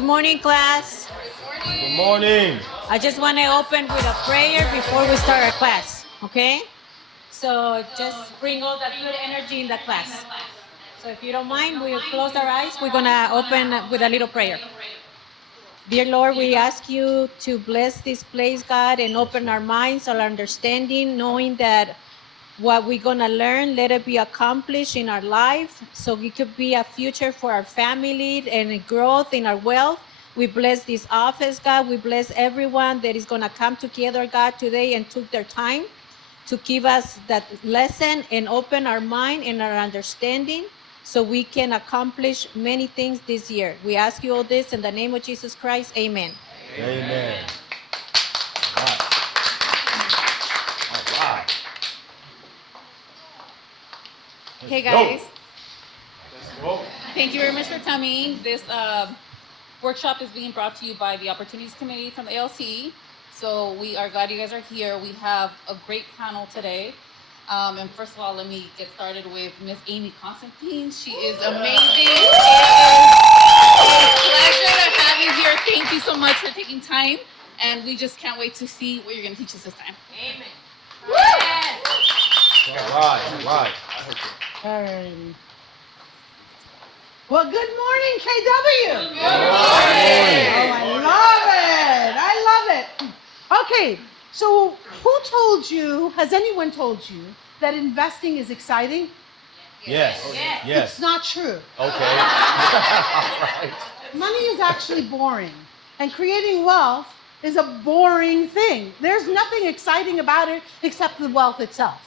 Good morning, class. Good morning. I just want to open with a prayer before we start our class, okay? So just bring all that good energy in the class. So if you don't mind, we'll close our eyes. We're going to open with a little prayer. Dear Lord, we ask you to bless this place, God, and open our minds, our understanding, knowing that what we're going to learn, let it be accomplished in our life so it could be a future for our family and a growth in our wealth. We bless this office, God. We bless everyone that is going to come together, God, today and took their time to give us that lesson and open our mind and our understanding so we can accomplish many things this year. We ask you all this in the name of Jesus Christ. Amen. Amen. All right. All right. Hey guys, Let's go. thank you very much for coming. This workshop is being brought to you by the Opportunities Committee from the ALC. So we are glad you guys are here. We have a great panel today. And first of all, let me get started with Miss Amy Constantine. She is amazing. It is a pleasure to have you here. Thank you so much for taking time. And we just can't wait to see what you're going to teach us this time. Amen. All right. All right. Well, good morning, KW. Good morning. Oh, I love it. Okay, so who told you, has anyone told you that investing is exciting? Yes. It's not true. Okay. Right. Money is actually boring, and creating wealth is a boring thing. There's nothing exciting about it except the wealth itself.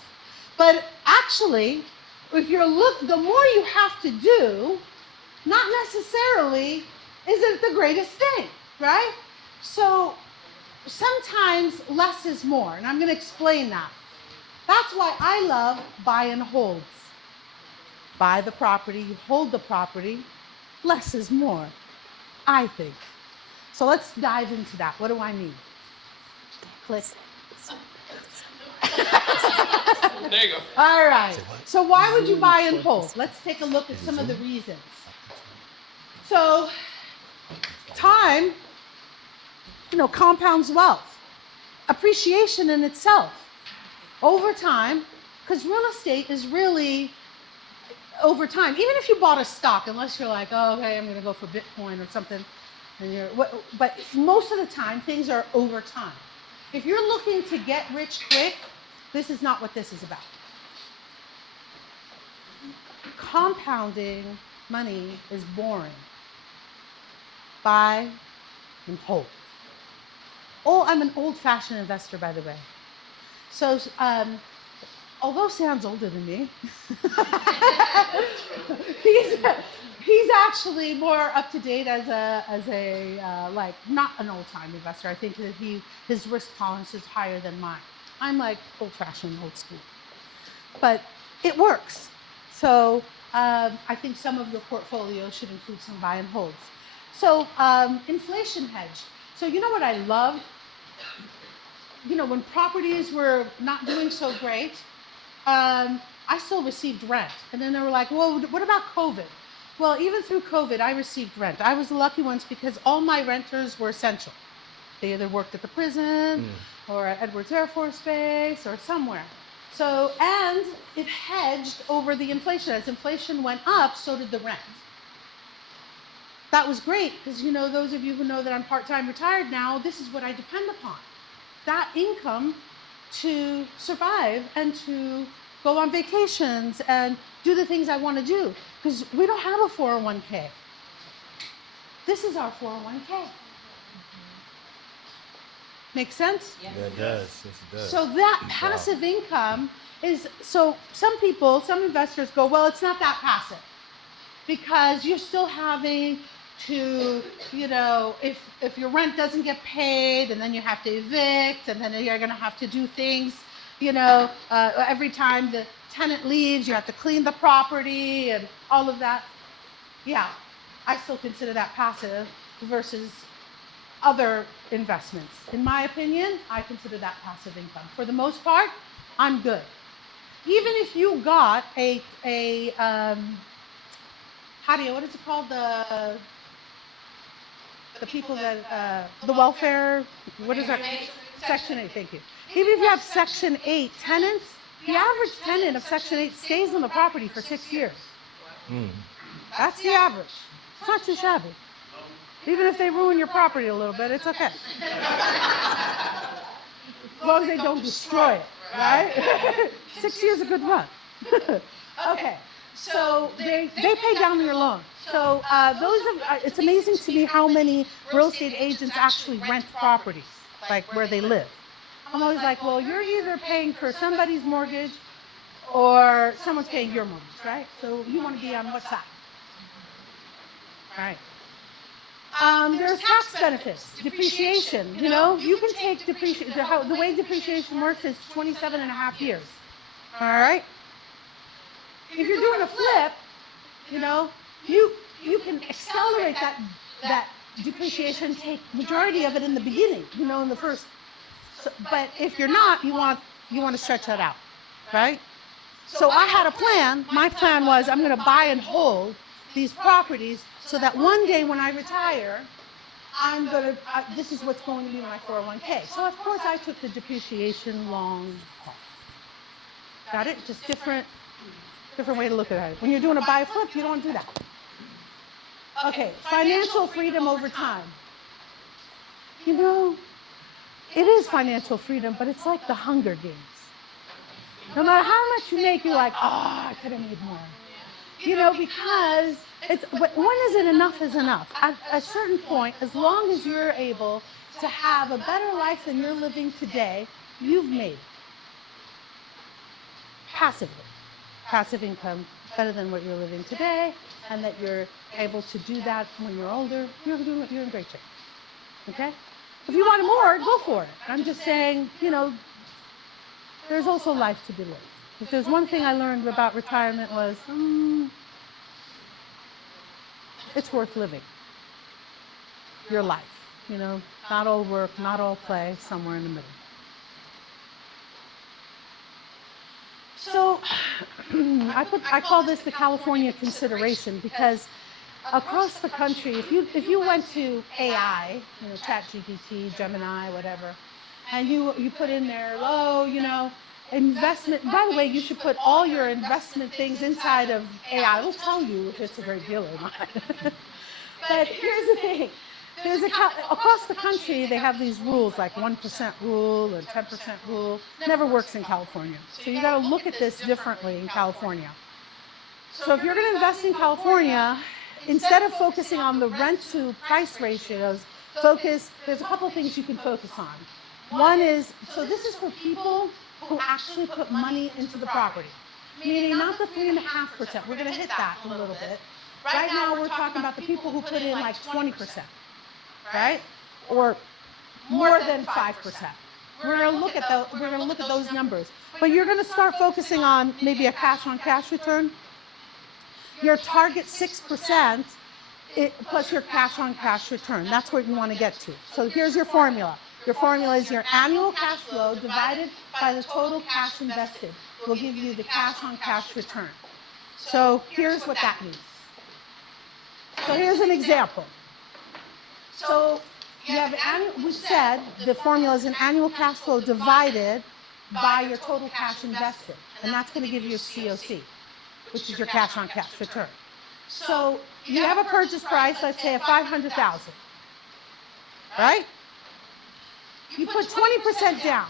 But actually, if you're the more you have to do, not necessarily is it the greatest thing, right? So sometimes less is more, and I'm going to explain that. That's why I love buy and holds. Buy the property, you hold the property, less is more, I think. So let's dive into that. What do I mean? Click. There you go. All right. So why would you buy and hold? Let's take a look at some of the reasons. So time, compounds wealth. Appreciation in itself. Over time, because real estate is really over time. Even if you bought a stock, unless you're like, oh, okay, I'm going to go for Bitcoin or something. But most of the time, things are over time. If you're looking to get rich quick, this is not what this is about. Compounding money is boring. Buy and hold. Oh, I'm an old-fashioned investor, by the way. So, although Sam's older than me, he's actually more up to date as a like not an old-time investor. I think that his risk tolerance is higher than mine. I'm like old-fashioned, old school, but it works. So I think some of your portfolio should include some buy and holds. So inflation hedge. So you know what I loved? When properties were not doing so great, I still received rent. And then they were like, well, what about COVID? Well, even through COVID, I received rent. I was the lucky ones because all my renters were essential. They either worked at the prison or at Edwards Air Force Base or somewhere. So, and it hedged over the inflation. As inflation went up, so did the rent. That was great because, those of you who know that I'm part-time retired now, this is what I depend upon. That income to survive and to go on vacations and do the things I want to do because we don't have a 401k. This is our 401k. Make sense? Yeah, it does. Yes, it does. So that passive income is, so some investors go, well, it's not that passive because you're still having to, if your rent doesn't get paid and then you have to evict and then you're going to have to do things, every time the tenant leaves, you have to clean the property and all of that. Yeah, I still consider that passive versus other investments. In my opinion, I consider that passive income. For the most part, I'm good. Even if you got what is it called? the people that, the welfare, what is that? Section 8, thank you. Even if you have Section 8 tenants, the average tenant of Section 8 stays on the property for 6 years. Mm. That's the average. It's not too shabby. Even if they ruin your property a little bit, it's okay. As long as they don't destroy it, right? 6 years a good run. Okay, so they pay down your loan. So it's amazing to me how many real estate agents actually rent properties, like where they live. I'm always like, well, you're either paying for somebody's mortgage or someone's paying your mortgage, right? So you want to be on what side? Right. There's tax benefits, depreciation. You know, you can take depreciation. The way depreciation works is 27 and a half years. All right. If you're doing a flip, you know, you can accelerate that depreciation, take majority of it in the beginning. You know, in the first. But if you're not, you want to stretch that out, right? So I had a plan. My plan was I'm going to buy and hold these properties so that one day when I retire, this is what's going to be my 401k. So of course I took the depreciation long haul. Got it? Just different way to look at it. When you're doing a buy flip, you don't do that. Okay, financial freedom over time. You know, it is financial freedom, but it's like the Hunger Games. No matter how much you make, you're like, oh, I could have made more. You know, because when is it enough is enough? At a certain point, as long as you're able to have a better life than you're living today, you've made it. Passively. Passive income, better than what you're living today, and that you're able to do that when you're older, you're in great shape. Okay? If you want more, go for it. I'm just saying, you know, there's also life to be lived. If there's one thing I learned about retirement was, it's worth living. Your life, you know, not all work, not all play, somewhere in the middle. So I call this the California consideration because across the country, if you went to AI, you know, ChatGPT, Gemini, whatever, and you put in there, you know, investment. By the way, you should put all your investment things inside of AI. It'll tell you if it's a great deal or not. But here's the thing. Across the country, they have these rules like 1% rule and 10% rule. Never works in California. So you got to look at this differently in California. So if you're going to invest in California, instead of focusing on the rent to price ratios, there's a couple things you can focus on. One is, so this is for people who actually put money into the property, meaning not the 3.5%. We're going to hit that in a little bit. Right now, we're talking about the people who put in like 20%, right? Or more than 5%. We're going to look at those numbers. But you're going to start focusing on maybe a cash-on-cash return. Your target 6% plus your cash-on-cash return. That's what you want to get to. So here's your formula. Your formula is your annual cash flow divided by the total cash invested will give you the cash-on-cash return. So here's what that means. So here's an example. So you have we said the formula is an annual cash flow divided by your total cash invested, and that's going to give you a COC, which is your cash-on-cash return. So you have a purchase price, let's say, of $500,000, right? You put 20% down.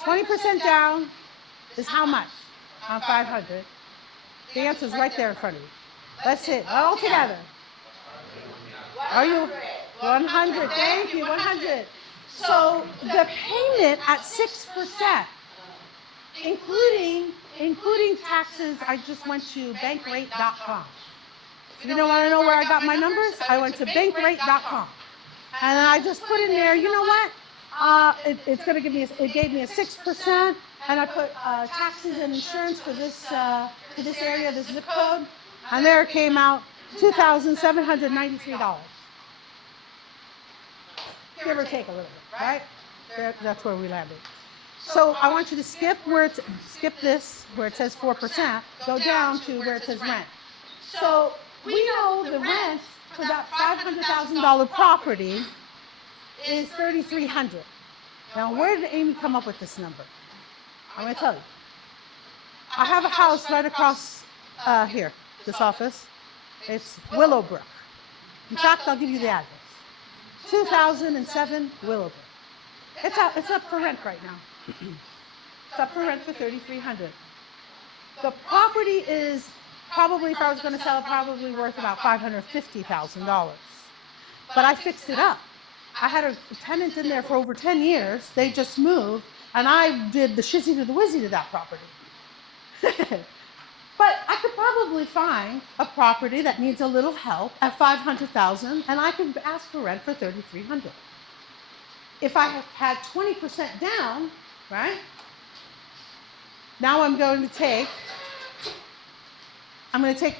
20% down is how much on 500? The answer is right there in front of you. Let's hit all together. Are you 100? Thank you, 100. So the payment at 6%, including taxes, I just went to bankrate.com. If you don't want to know where I got my numbers, I went to bankrate.com. And then I just put in there, you know what? It gave me a 6%, and I put taxes and insurance for this area, this zip code, and there it came out $2,793. Give or take a little bit, right? That's where we landed. So I want you to skip this where it says 4%, go down to where it says rent. So we know the rent for that $500,000 property is $3,300. Now, where did Amy come up with this number? I'm going to tell you. I have a house right across here, this office. It's Willowbrook. In fact, I'll give you the address. 2007 Willowbrook. It's up for rent right now. It's up for rent for $3,300. The property is probably, if I was going to sell it, probably worth about $550,000. But I fixed it up. I had a tenant in there for over 10 years. They just moved, and I did the shizzy to the whizzy to that property. But I could probably find a property that needs a little help at $500,000, and I could ask for rent for $3,300. If I had 20% down, right? Now I'm going to take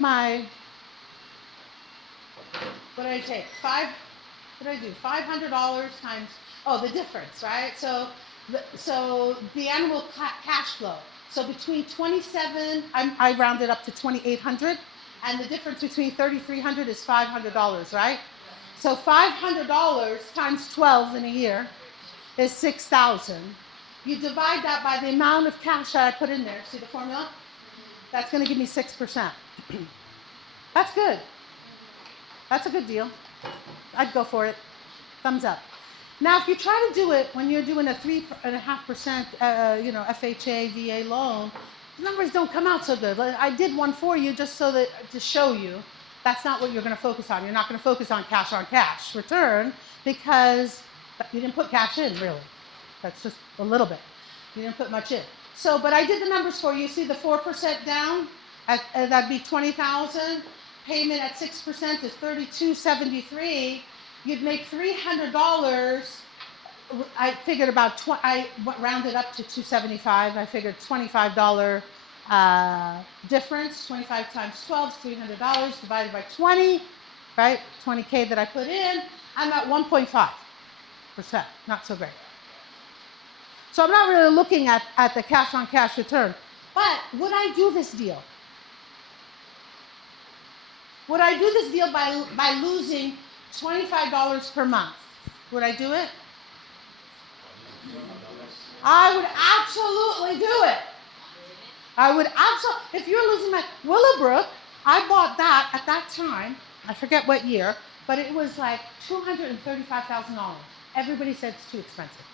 my, what did I take? What did I do? $500 times, the difference, right? So the annual cash flow. So between 27, I rounded up to 2,800, and the difference between 3,300 is $500, right? So $500 times 12 in a year is 6,000. You divide that by the amount of cash that I put in there. See the formula? That's going to give me 6%. That's good. That's a good deal. I'd go for it. Thumbs up. Now, if you try to do it when you're doing a 3.5%, FHA, VA loan, the numbers don't come out so good. I did one for you just so that to show you that's not what you're going to focus on. You're not going to focus on cash return because you didn't put cash in, really. That's just a little bit. You didn't put much in. So, but I did the numbers for you. See the 4% down? That'd be 20,000. Payment at 6% is $3,273. You'd make $300. I figured about I rounded up to $275. I figured $25 difference. 25 times 12 is $300 divided by 20, right? 20K that I put in. I'm at 1.5%. Not so great. So I'm not really looking at the cash-on-cash return. But would I do this deal? Would I do this deal by losing $25 per month? Would I do it? I would absolutely do it. I would absolutely. If you're losing my Willowbrook, I bought that at that time. I forget what year, but it was like $235,000. Everybody said it's too expensive.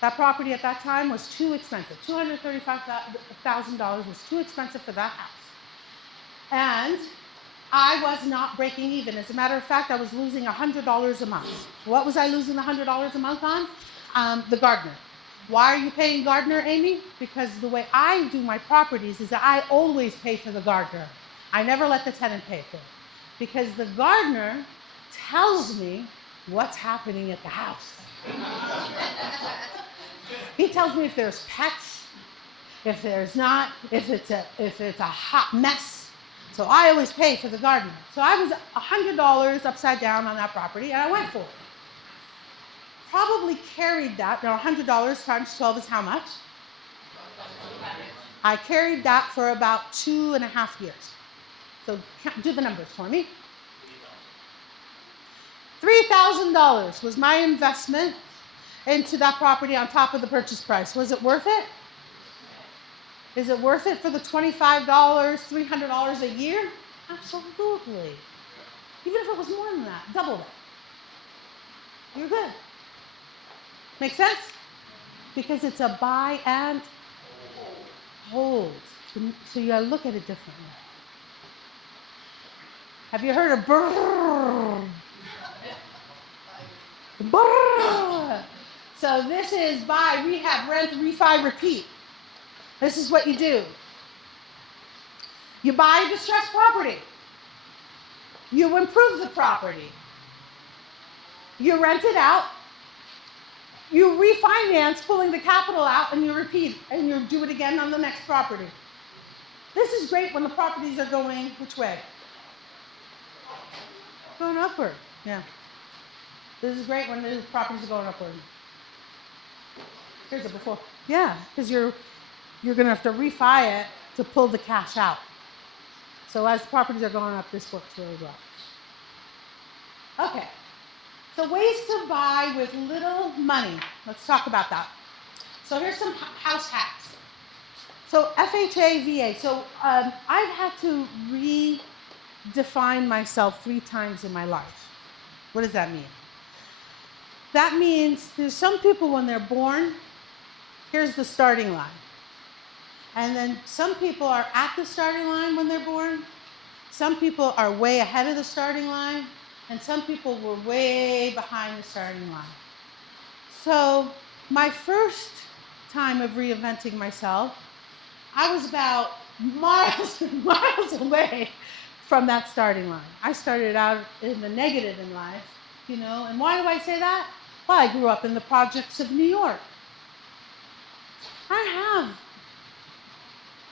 That property at that time was too expensive. $235,000 was too expensive for that house. And I was not breaking even. As a matter of fact, I was losing $100 a month. What was I losing $100 a month on? The gardener. Why are you paying gardener, Amy? Because the way I do my properties is that I always pay for the gardener. I never let the tenant pay for it. Because the gardener tells me what's happening at the house. He tells me if there's pets, if there's not, if it's a hot mess. So I always pay for the gardener. So I was $100 upside down on that property, and I went for it. Probably carried that. Now $100 times 12 is how much? I carried that for about 2.5 years. So do the numbers for me. $3,000 was my investment into that property on top of the purchase price. Was it worth it? Is it worth it for the $25, $300 a year? Absolutely. Even if it was more than that, double that. You're good. Make sense? Because it's a buy and hold. So you gotta look at it differently. Have you heard of brrr? Brrr. So this is buy, rehab, rent, refi, repeat. This is what you do. You buy a distressed property. You improve the property. You rent it out. You refinance, pulling the capital out, and you repeat, and you do it again on the next property. This is great when the properties are going which way? Going upward, yeah. This is great when the properties are going upward. Here's it before. Yeah, because you're going to have to refi it to pull the cash out. So as properties are going up, this works really well. Okay. So ways to buy with little money. Let's talk about that. So here's some house hacks. So FHA, VA. So I've had to redefine myself 3 times in my life. What does that mean? That means there's some people when they're born, here's the starting line. And then some people are at the starting line when they're born. Some people are way ahead of the starting line. And some people were way behind the starting line. So my first time of reinventing myself, I was about miles and miles away from that starting line. I started out in the negative in life, and why do I say that? Well, I grew up in the projects of New York. I have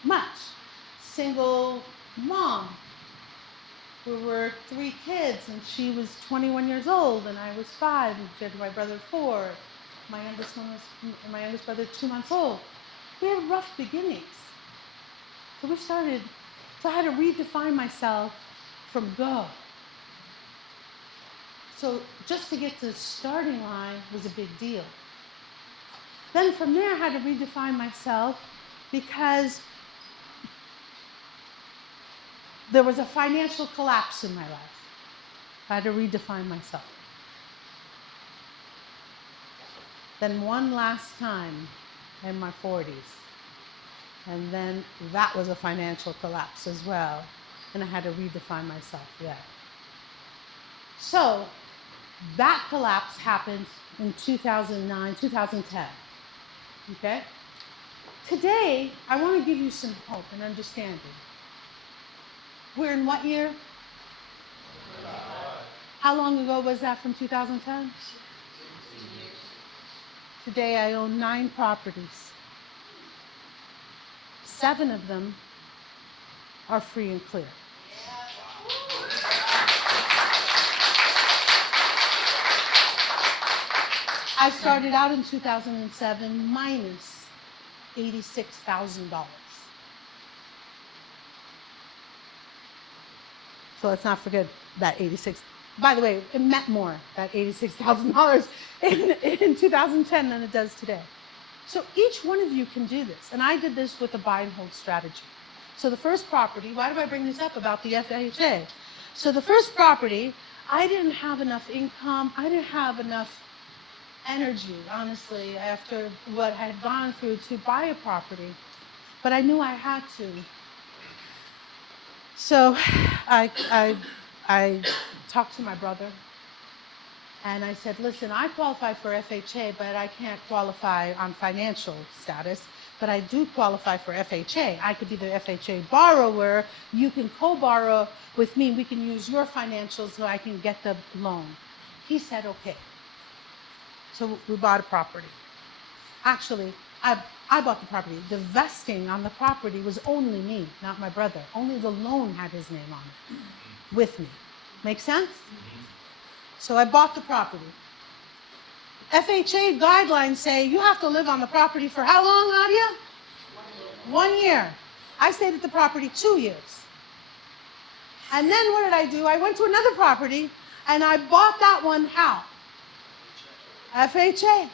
much. Single mom. We were 3 kids, and she was 21 years old, and I was 5, and she had my brother 4. My youngest brother 2 months old. We had rough beginnings. So I had to redefine myself from go. So just to get to the starting line was a big deal. Then from there, I had to redefine myself because there was a financial collapse in my life. I had to redefine myself. Then one last time in my 40s. And then that was a financial collapse as well. And I had to redefine myself there. So that collapse happened in 2009, 2010. Okay? Today, I want to give you some hope and understanding. We're in what year? How long ago was that from 2010? Today, I own 9 properties. 7 of them are free and clear. I started out in 2007 minus $86,000. So let's not forget that 86. By the way, it meant more, that $86,000 in 2010 than it does today. So each one of you can do this. And I did this with a buy and hold strategy. So the first property, why do I bring this up about the FHA? So the first property, I didn't have enough income. I didn't have enough energy, honestly, after what I had gone through to buy a property. But I knew I had to. So I talked to my brother. And I said, listen, I qualify for FHA, but I can't qualify on financial status. But I do qualify for FHA. I could be the FHA borrower. You can co-borrow with me. We can use your financials so I can get the loan. He said, okay. So we bought a property. Actually, I bought the property. The vesting on the property was only me, not my brother. Only the loan had his name on it with me. Make sense? So I bought the property. FHA guidelines say you have to live on the property for how long, Nadia? 1 year. I stayed at the property 2 years. And then what did I do? I went to another property and I bought that one how? FHA.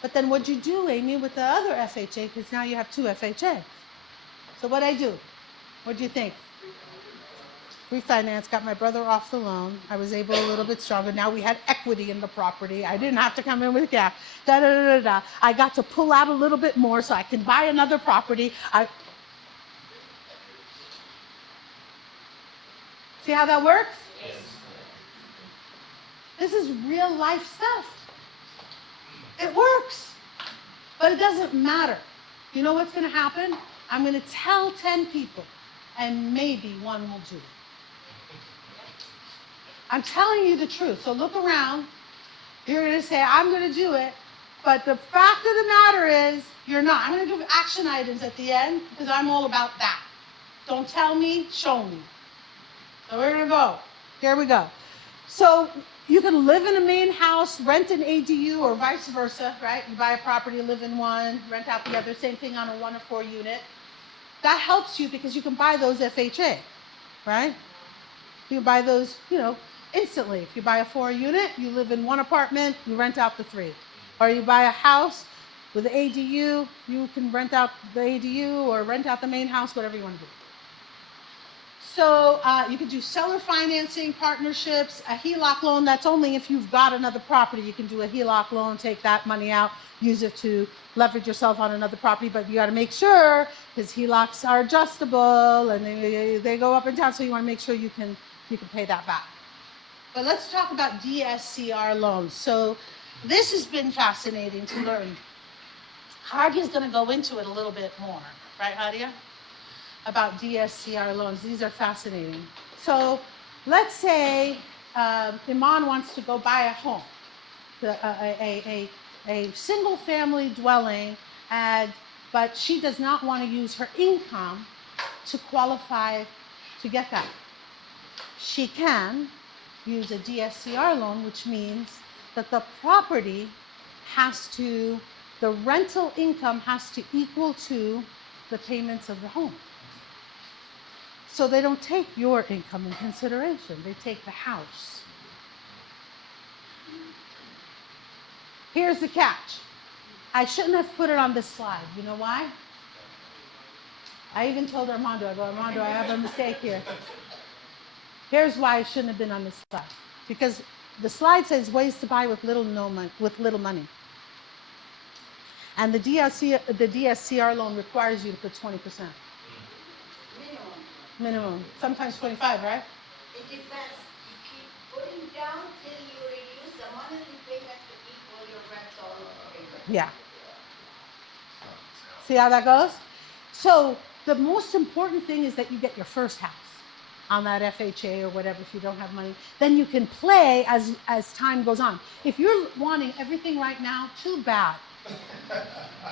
But then what'd you do, Amy, with the other FHA? Because now you have 2 FHA. So what'd I do? What'd you think? Refinance, got my brother off the loan. I was able a little bit stronger. Now we had equity in the property. I didn't have to come in with cash. I got to pull out a little bit more so I can buy another property. See how that works? Yes. This is real life stuff. It works. But it doesn't matter. You know what's going to happen? I'm going to tell 10 people, and maybe 1 will do it. I'm telling you the truth. So look around. You're going to say, I'm going to do it. But the fact of the matter is, you're not. I'm going to give action items at the end because I'm all about that. Don't tell me, show me. So we're going to go. Here we go. So you can live in a main house, rent an ADU, or vice versa, right? You buy a property, live in one, rent out the other. Same thing on a 1 or 4 unit. That helps you because you can buy those FHA, right? You can buy those, instantly. If you buy a 4-unit, you live in one apartment, you rent out the 3. Or you buy a house with an ADU, you can rent out the ADU or rent out the main house, whatever you want to do. So you can do seller financing, partnerships, a HELOC loan. That's only if you've got another property. You can do a HELOC loan, take that money out, use it to leverage yourself on another property. But you got to make sure, because HELOCs are adjustable and they go up and down. So you want to make sure you can pay that back. But let's talk about DSCR loans. So this has been fascinating to learn. Hadia's going to go into it a little bit more, right, Hadia? About DSCR loans. These are fascinating. So let's say Iman wants to go buy a home, a single family dwelling, but she does not want to use her income to qualify to get that. She can use a DSCR loan, which means that the property the rental income has to equal to the payments of the home. So they don't take your income in consideration, they take the house. Here's the catch. I shouldn't have put it on this slide. You know why? I even told Armando, I go, Armando, I have a mistake here. Here's why it shouldn't have been on this slide. Because the slide says ways to buy with little money. And the DSCR loan requires you to put 20%. Minimum. Sometimes 25, right? It depends. You keep putting down till you reduce the monthly payment to equal your rental payment. Yeah. See how that goes? So the most important thing is that you get your first house on that FHA or whatever if you don't have money. Then you can play as time goes on. If you're wanting everything right now, too bad.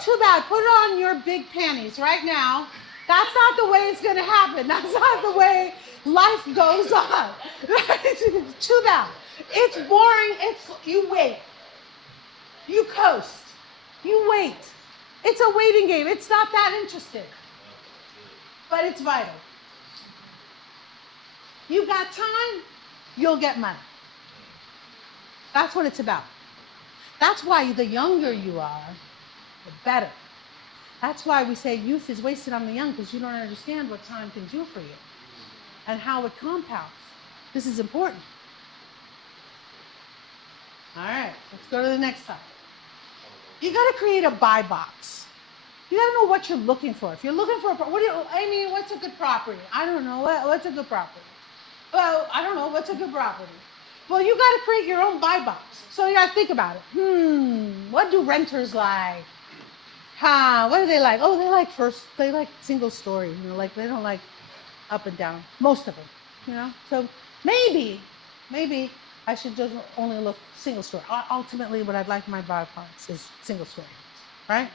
Too bad. Put on your big panties right now. That's not the way it's going to happen. That's not the way life goes on. Too bad. It's boring. You wait. You coast. You wait. It's a waiting game. It's not that interesting. But it's vital. You got time, you'll get money. That's what it's about. That's why the younger you are, the better. That's why we say youth is wasted on the young, because you don't understand what time can do for you and how it compounds. This is important. All right, let's go to the next slide. You got to create a buy box. You got to know what you're looking for. If you're looking for what's a good property? I don't know. What's a good property? Well, I don't know. What's a good property? Well, you got to create your own buy box. So you got to think about it. What do renters like? What do they like? Oh, they like single story. Like they don't like up and down. Most of them, So maybe I should just only look single story. Ultimately, what I'd like in my buy box is single story, right?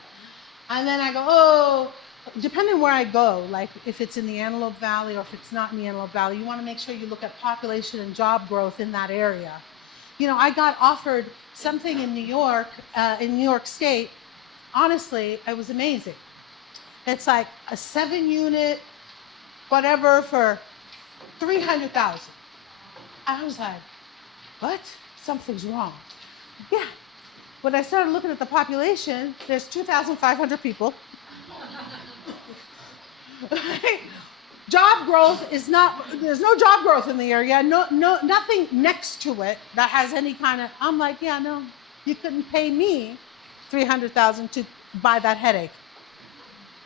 And then I go, depending where I go, like if it's in the Antelope Valley or if it's not in the Antelope Valley, you want to make sure you look at population and job growth in that area. I got offered something in New York State. Honestly, it was amazing. It's like a 7-unit, whatever, for $300,000. I was like, what? Something's wrong. Yeah. When I started looking at the population, there's 2,500 people. Job growth there's no job growth in the area. Nothing next to it that has any kind of, I'm like, yeah, no, you couldn't pay me $300,000 to buy that headache.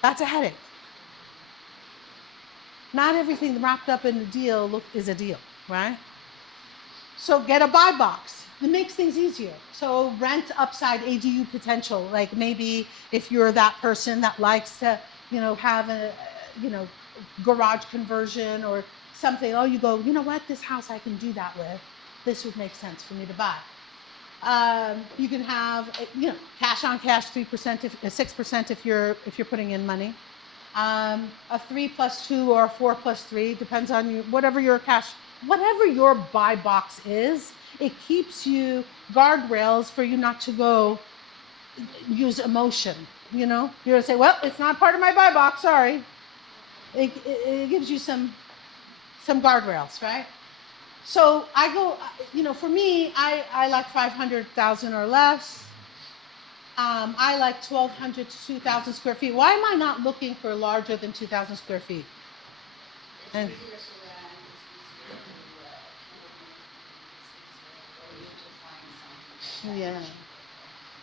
That's a headache. Not everything wrapped up in the deal is a deal, right? So get a buy box. It makes things easier. So rent upside ADU potential. Like maybe if you're that person that likes to, have a, garage conversion or something. Oh, you go, you know what? This house I can do that with. This would make sense for me to buy. You can have, cash on cash 3%, 6% if you're putting in money. A 3+2 or a 4+3 depends on you. Whatever your buy box is, it keeps you guardrails for you not to go use emotion. You're gonna say, well, it's not part of my buy box. Sorry. It gives you some guardrails, right? So I go, for me, I like 500,000 or less. I like 1,200 to 2,000 square feet. Why am I not looking for larger than 2,000 square feet? It's And easier to rent, it's easier for you to find something like that.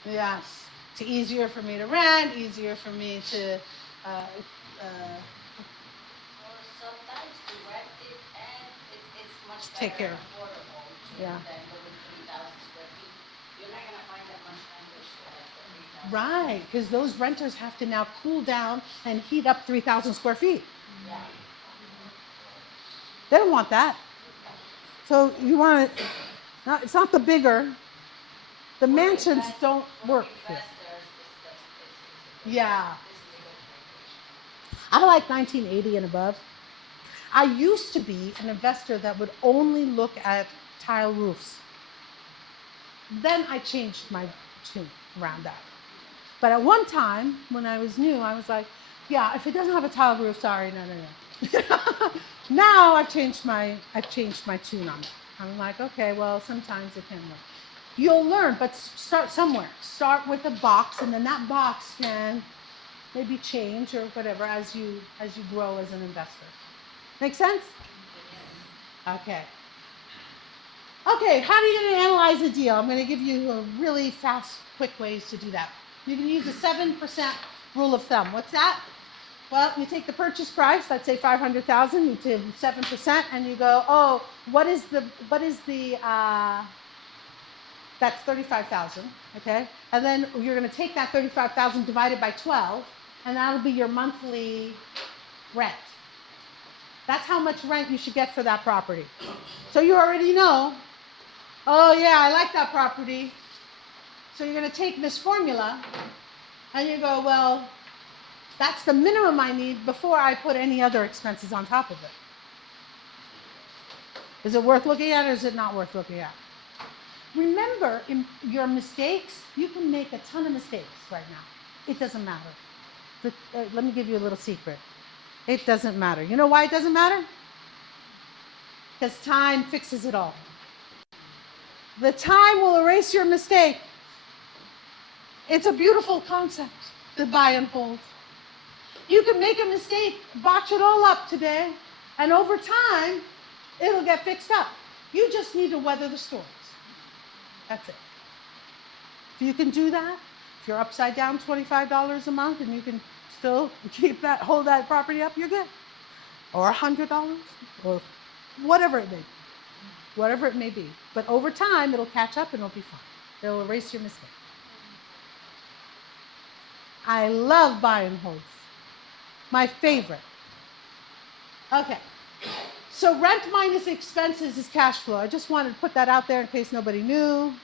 yeah, yes, it's easier for me to rent, easier for me to Or sometimes to rent it and it's much take better care of. affordable Yeah. than going 3,000 square feet. You're not gonna find that much renters for like the 3,000 Right, because those renters have to now cool down and heat up 3,000 square feet. Yeah. They don't want that. So you want it, no, it's not the bigger, the mansions don't For work here. investors, Yeah, this is a good location. I like 1980 and above. I used to be an investor that would only look at tile roofs. Then I changed my tune around that. But at one time, when I was new, I was like, yeah, if it doesn't have a tile roof, sorry, no. Now I've changed my tune on it. I'm like, okay, well, sometimes it can work. You'll learn, but start somewhere. Start with a box, and then that box can maybe change or whatever as you grow as an investor. Make sense? Okay. Okay, how are you going to analyze a deal? I'm going to give you a really fast, quick ways to do that. You can use the 7% rule of thumb. What's that? Well, you take the purchase price, let's say 500,000, you take 7%, and you go, oh, that's 35,000, okay? And then you're going to take that 35,000 divided by 12, and that'll be your monthly rent. That's how much rent you should get for that property. So you already know, oh yeah, I like that property. So you're going to take this formula and you go, well, that's the minimum I need before I put any other expenses on top of it. Is it worth looking at or is it not worth looking at? Remember, in your mistakes, you can make a ton of mistakes right now. It doesn't matter. Let me give you a little secret. It doesn't matter. You know why it doesn't matter? Because time fixes it all. The time will erase your mistake. It's a beautiful concept, the buy and hold. You can make a mistake, botch it all up today, and over time, it'll get fixed up. You just need to weather the storms. That's it. If you can do that, if you're upside down $25 a month and you can still hold that property up, you're good. Or $100, or whatever it may be. Whatever it may be. But over time, it'll catch up and it'll be fine. It'll erase your mistake. I love buy and holds. My favorite. Okay. So rent minus expenses is cash flow. I just wanted to put that out there in case nobody knew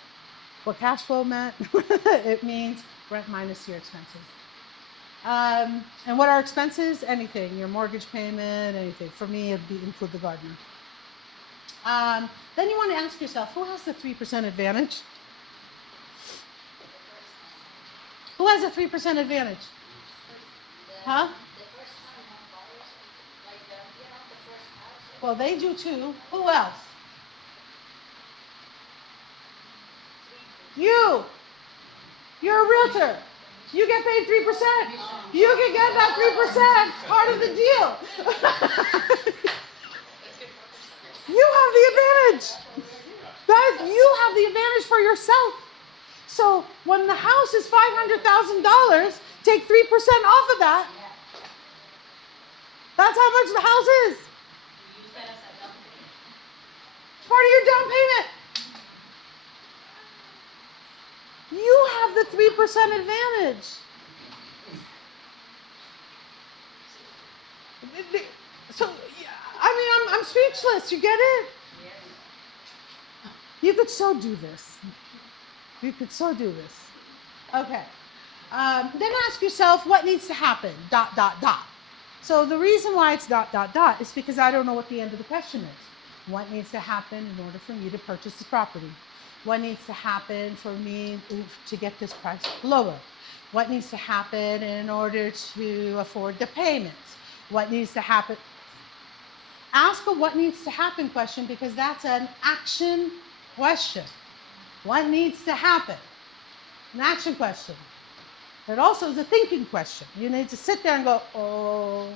what cash flow meant. It means rent minus your expenses. And what are expenses? Anything. Your mortgage payment, anything. For me, it'd include the gardener. Then you want to ask yourself, who has the 3% advantage? Who has a 3% advantage? Huh? The first time home buyers, like the first house. Well, they do too. Who else? You. You're a realtor. You get paid 3%. You can get that 3% part of the deal. You have the advantage. You have the advantage for yourself. So when the house is $500,000, take 3% off of that. That's how much the house is. It's part of your down payment. You have the 3% advantage. So, I'm speechless. You get it? You could so do this. You could so do this. Okay. Then ask yourself, what needs to happen? ... So the reason why it's ... is because I don't know what the end of the question is. What needs to happen in order for me to purchase the property? What needs to happen for me to get this price lower? What needs to happen in order to afford the payments? What needs to happen? Ask a what needs to happen question because that's an action question. What needs to happen? An action question. It also is a thinking question. You need to sit there and go, oh,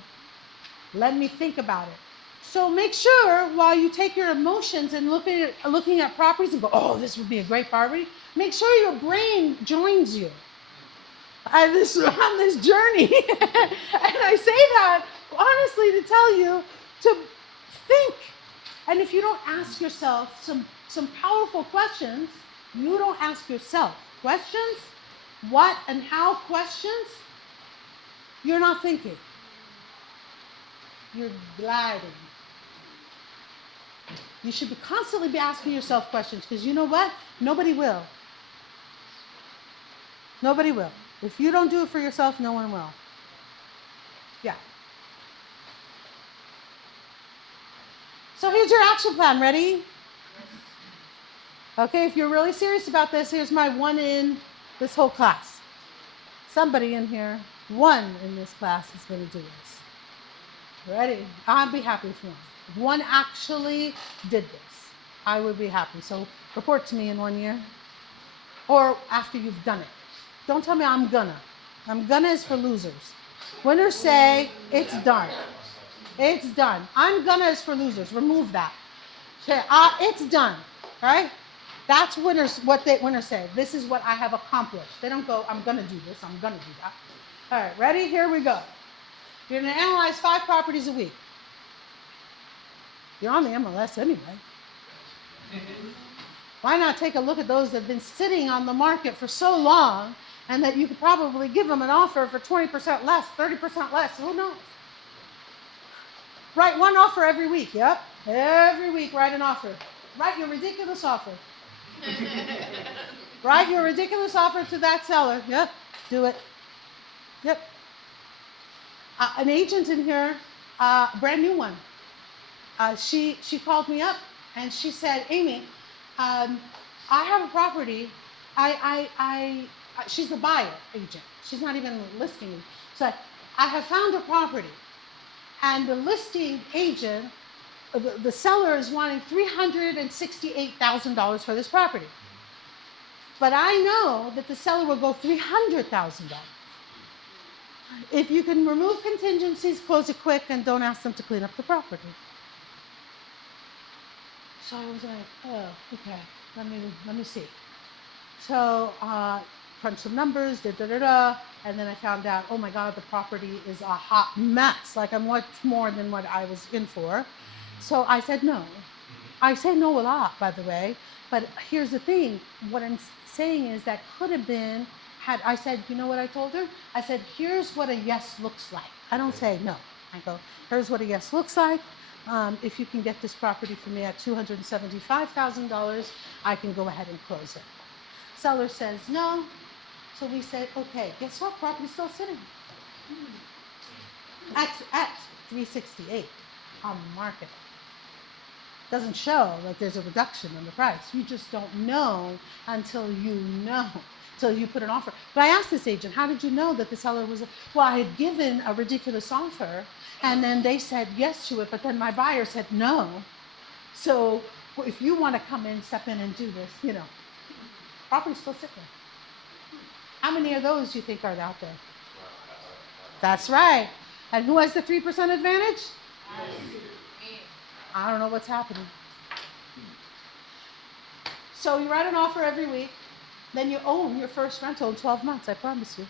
let me think about it. So make sure while you take your emotions and looking at properties and go, oh, this would be a great property, make sure your brain joins you on this journey. And I say that honestly to tell you to think. And if you don't ask yourself some powerful questions, you don't ask yourself questions, what and how questions, you're not thinking. You're gliding. You should constantly be asking yourself questions because you know what? Nobody will. Nobody will. If you don't do it for yourself, no one will. Yeah. So here's your action plan. Ready? Okay, if you're really serious about this, here's my one in this whole class. Somebody in here, one in this class is going to do this. Ready? I'd be happy if one actually did this. I would be happy. So report to me in 1 year or after you've done it. Don't tell me I'm gonna. I'm gonna is for losers. Winners say it's done. It's done. I'm gonna is for losers. Remove that. Okay, it's done. Right? That's winners. What winners say. This is what I have accomplished. They don't go, I'm gonna do this. I'm gonna do that. All right, ready? Here we go. You're gonna analyze 5 properties a week. You're on the MLS anyway. Why not take a look at those that have been sitting on the market for so long and that you could probably give them an offer for 20% less, 30% less, who knows? Write one offer every week, yep. Every week, write an offer. Write your ridiculous offer. Write your ridiculous offer to that seller, yep, do it. Yep. An agent in here, brand new one. She called me up and she said, Amy, I have a property. She's the buyer agent. She's not even listing it. So I have found a property, and the listing agent, the seller is wanting $368,000 for this property. But I know that the seller will go $300,000. If you can remove contingencies, close it quick, and don't ask them to clean up the property. So I was like, oh, okay, let me see. So crunched some numbers, and then I found out, oh my God, the property is a hot mess. Like I'm much more than what I was in for. So I said no. I say no a lot, by the way. But here's the thing. What I'm saying is that could have been, I said, you know what I told her? I said, here's what a yes looks like. I don't say no. I go, here's what a yes looks like. If you can get this property for me at $275,000, I can go ahead and close it. Seller says no. So we said, okay, guess what? Property's still sitting at 368 on the market. Doesn't show like there's a reduction in the price. You just don't know until you know, till you put an offer. But I asked this agent, how did you know that the seller was, well, I had given a ridiculous offer and then they said yes to it, but then my buyer said no. So if you want to come in, step in and do this, you know, property's still sitting. How many of those do you think are out there? That's right. And who has the 3% advantage? I don't know what's happening. So you write an offer every week, then you own your first rental in 12 months, I promise you.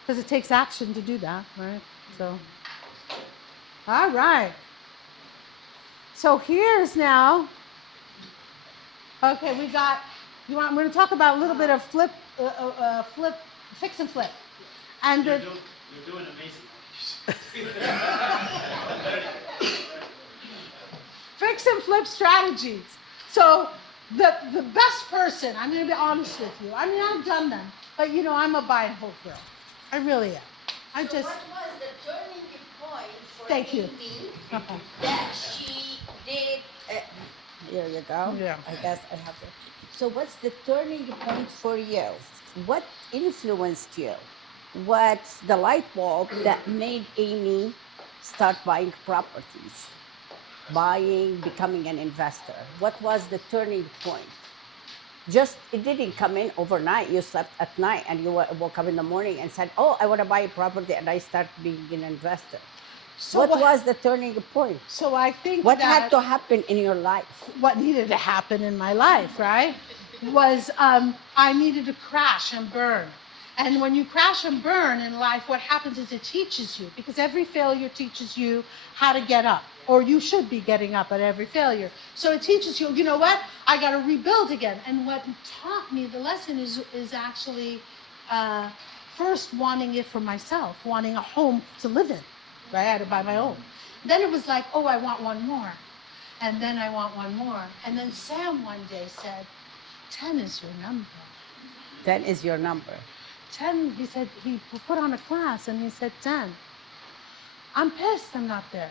Because it takes action to do that, right? So, all right. So here's now, okay, we got, we're going to talk about a little bit of fix and flip. And You're doing amazing. Fix and flip strategies. So the best person, I'm going to be honest with you. I mean, I've done them, but you know, I'm a buy and hold girl. I really am. What was the turning point for Thank you. Amy that she did? Here you go. Yeah. I guess I have to. So what's the turning point for you? What influenced you? what's the light bulb that made Amy start buying properties, becoming an investor? What was the turning point? Just, it didn't come in overnight. You slept at night and you woke up in the morning and said, "Oh, I want to buy a property," and I start being an investor. So what was the turning point? So I think What that had to happen in your life? what needed to happen in my life, right, was I needed to crash and burn. And when you crash and burn in life, what happens is it teaches you, because every failure teaches you how to get up, or you should be getting up at every failure. So it teaches you, you know what, I got to rebuild again. And what taught me the lesson is actually first wanting it for myself, wanting a home to live in, right? I had to buy my own. Then it was like, oh, I want one more. And then I want one more. And then Sam one day said, 10 is your number. 10 is your number. 10, he said, he put on a class and he said 10. I'm pissed I'm not there.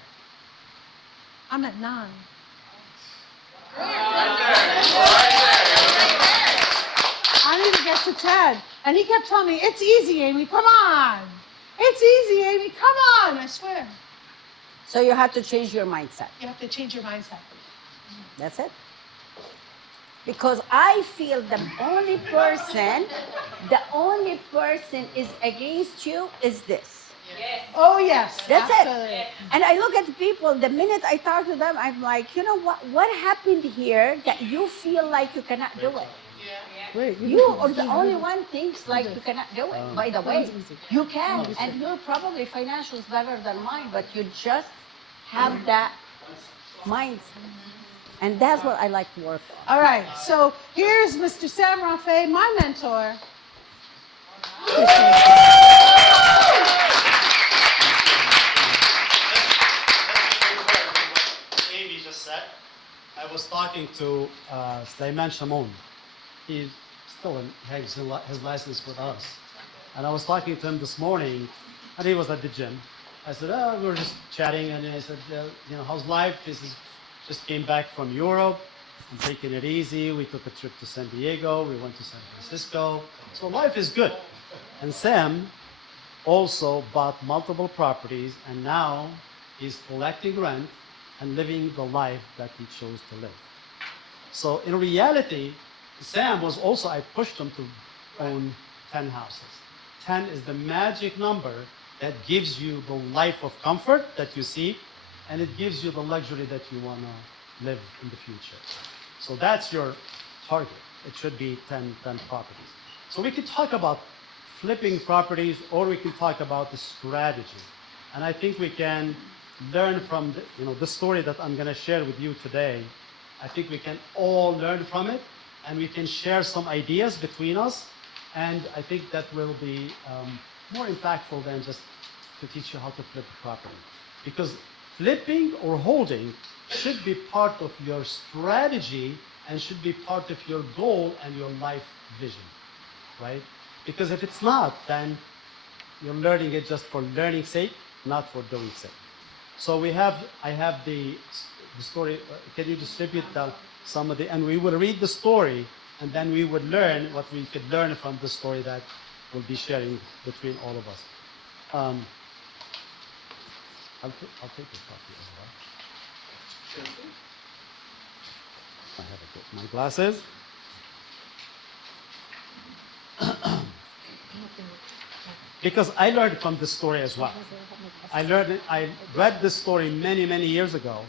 I'm at 9. I need to get to 10. And he kept telling me, it's easy, Amy, come on. It's easy, Amy, come on, I swear. So you had to change your mindset. You have to change your mindset. That's it. Because I feel the only person is against you is this. Oh, yes. That's absolutely. it. And I look at the people, the minute I talk to them, I'm like, you know what happened here that you feel like you cannot do it? Wait, You are the only one thinks like you cannot do it. By the way, you can, and you're probably financially better than mine, but you just have that mindset. And that's what I like to work on. All right, so here's Mr. Sam Rafe, my mentor. Amy just said. I was talking to Sulaiman Shamoun. He's still has his license with us. And I was talking to him this morning, and he was at the gym. I said, "Oh, we were just chatting," and I said, "You know, how's life?" He says, "Just came back from Europe. I'm taking it easy. We took a trip to San Diego. We went to San Francisco. So life is good." And Sam also bought multiple properties, and now he's collecting rent and living the life that he chose to live. So in reality, Sam was also, I pushed him to own 10 houses. 10 is the magic number that gives you the life of comfort that you seek, and it gives you the luxury that you want to live in the future. So that's your target. It should be 10 properties. So we could talk about flipping properties, or we can talk about the strategy. And I think we can learn from the story that I'm going to share with you today. I think we can all learn from it, and we can share some ideas between us. And I think that will be more impactful than just to teach you how to flip a property. Because flipping or holding should be part of your strategy and should be part of your goal and your life vision, right? Because if it's not, then you're learning it just for learning's sake, not for doing sake. So I have the story. Can you distribute some of the, and we will read the story, and then we would learn what we could learn from the story that we'll be sharing between all of us. I'll take a copy as well. I have my glasses. Because I learned from this story as well. I read this story many, many years ago,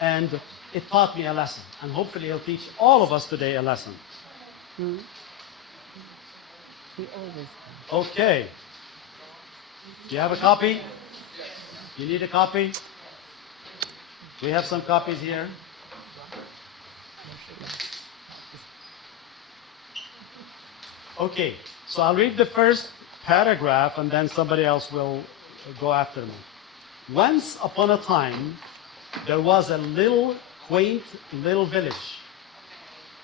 and it taught me a lesson. And hopefully it'll teach all of us today a lesson. Okay. Do you have a copy? You need a copy? We have some copies here. Okay, so I'll read the first paragraph and then somebody else will go after me. Once upon a time, there was a quaint little village.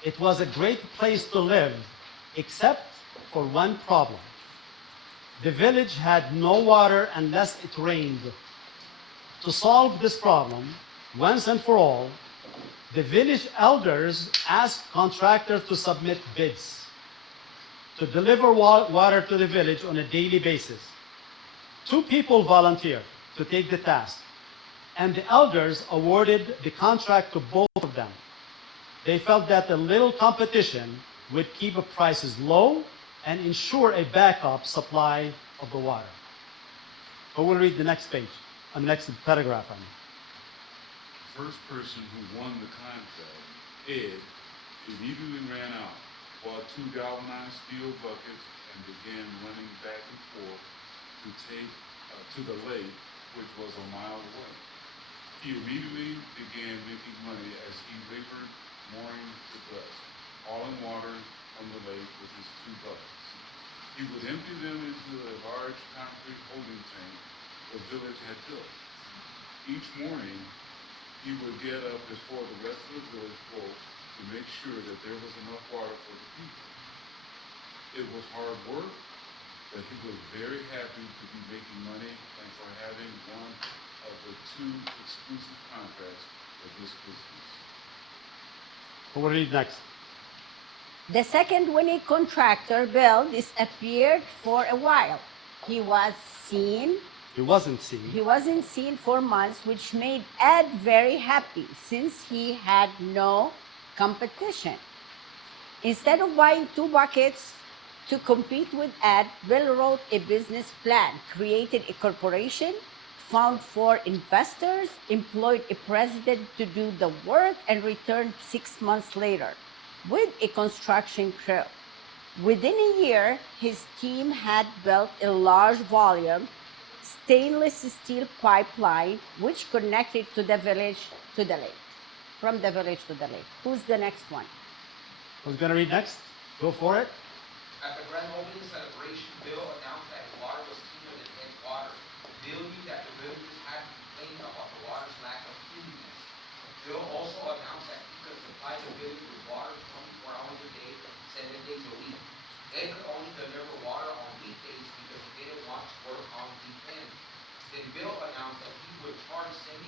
It was a great place to live, except for one problem. The village had no water unless it rained. To solve this problem, once and for all, the village elders asked contractors to submit bids. to deliver water to the village on a daily basis. 2 people volunteered to take the task, and the elders awarded the contract to both of them. They felt that a little competition would keep the prices low and ensure a backup supply of the water. But we'll read the next page, the next paragraph. First person who won the contract, Ed, immediately ran out, bought 2 galvanized steel buckets, and began running back and forth to take to the lake, which was a mile away. He immediately began making money as he labored mooring the bus, hauling water from the lake with his 2 buckets. He would empty them into a large concrete holding tank the village had built. Each morning, he would get up before the rest of the village woke to make sure that there was enough water for the people. It was hard work, but he was very happy to be making money and for having one of the 2 exclusive contracts for this business. We'll read next. The second winning contractor, Bill, disappeared for a while. He wasn't seen for months, which made Ed very happy since he had no competition. Instead of buying 2 buckets to compete with Ed, Bill wrote a business plan, created a corporation, found 4 investors, employed a president to do the work, and returned 6 months later with a construction crew. Within a year, his team had built a large volume stainless steel pipeline which connected to the village to the lake. From the village to the lake. Who's the next one? Who's going to read next? Go for it. At the grand opening celebration, Bill announced that water was cleaner than Ed's water. Bill knew that the villagers had complained about the water's lack of cleanliness. Bill also announced that he could supply the village with water 24 hours a day, 7 days a week. Ed could only deliver water on weekdays because he didn't want to work on weekends. Then Bill announced that he would charge 75%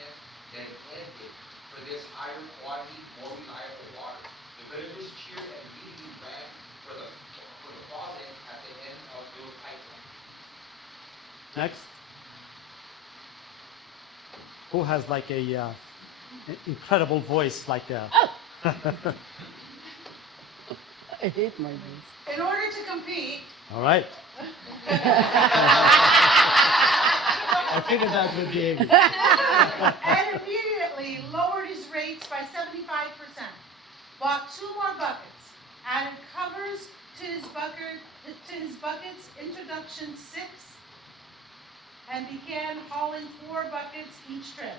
less than Ed did for this higher quality, more reliable water. The villagers cheered and immediately ran for the closet at the end of Bill's pipeline. Next. Who has like a incredible voice like that? I hate my voice. In order to compete, All right. I figured that would be able. Ed immediately lowered his rates by 75%, bought 2 more buckets, added covers to his buckets, introduction 6, and began hauling 4 buckets each trip.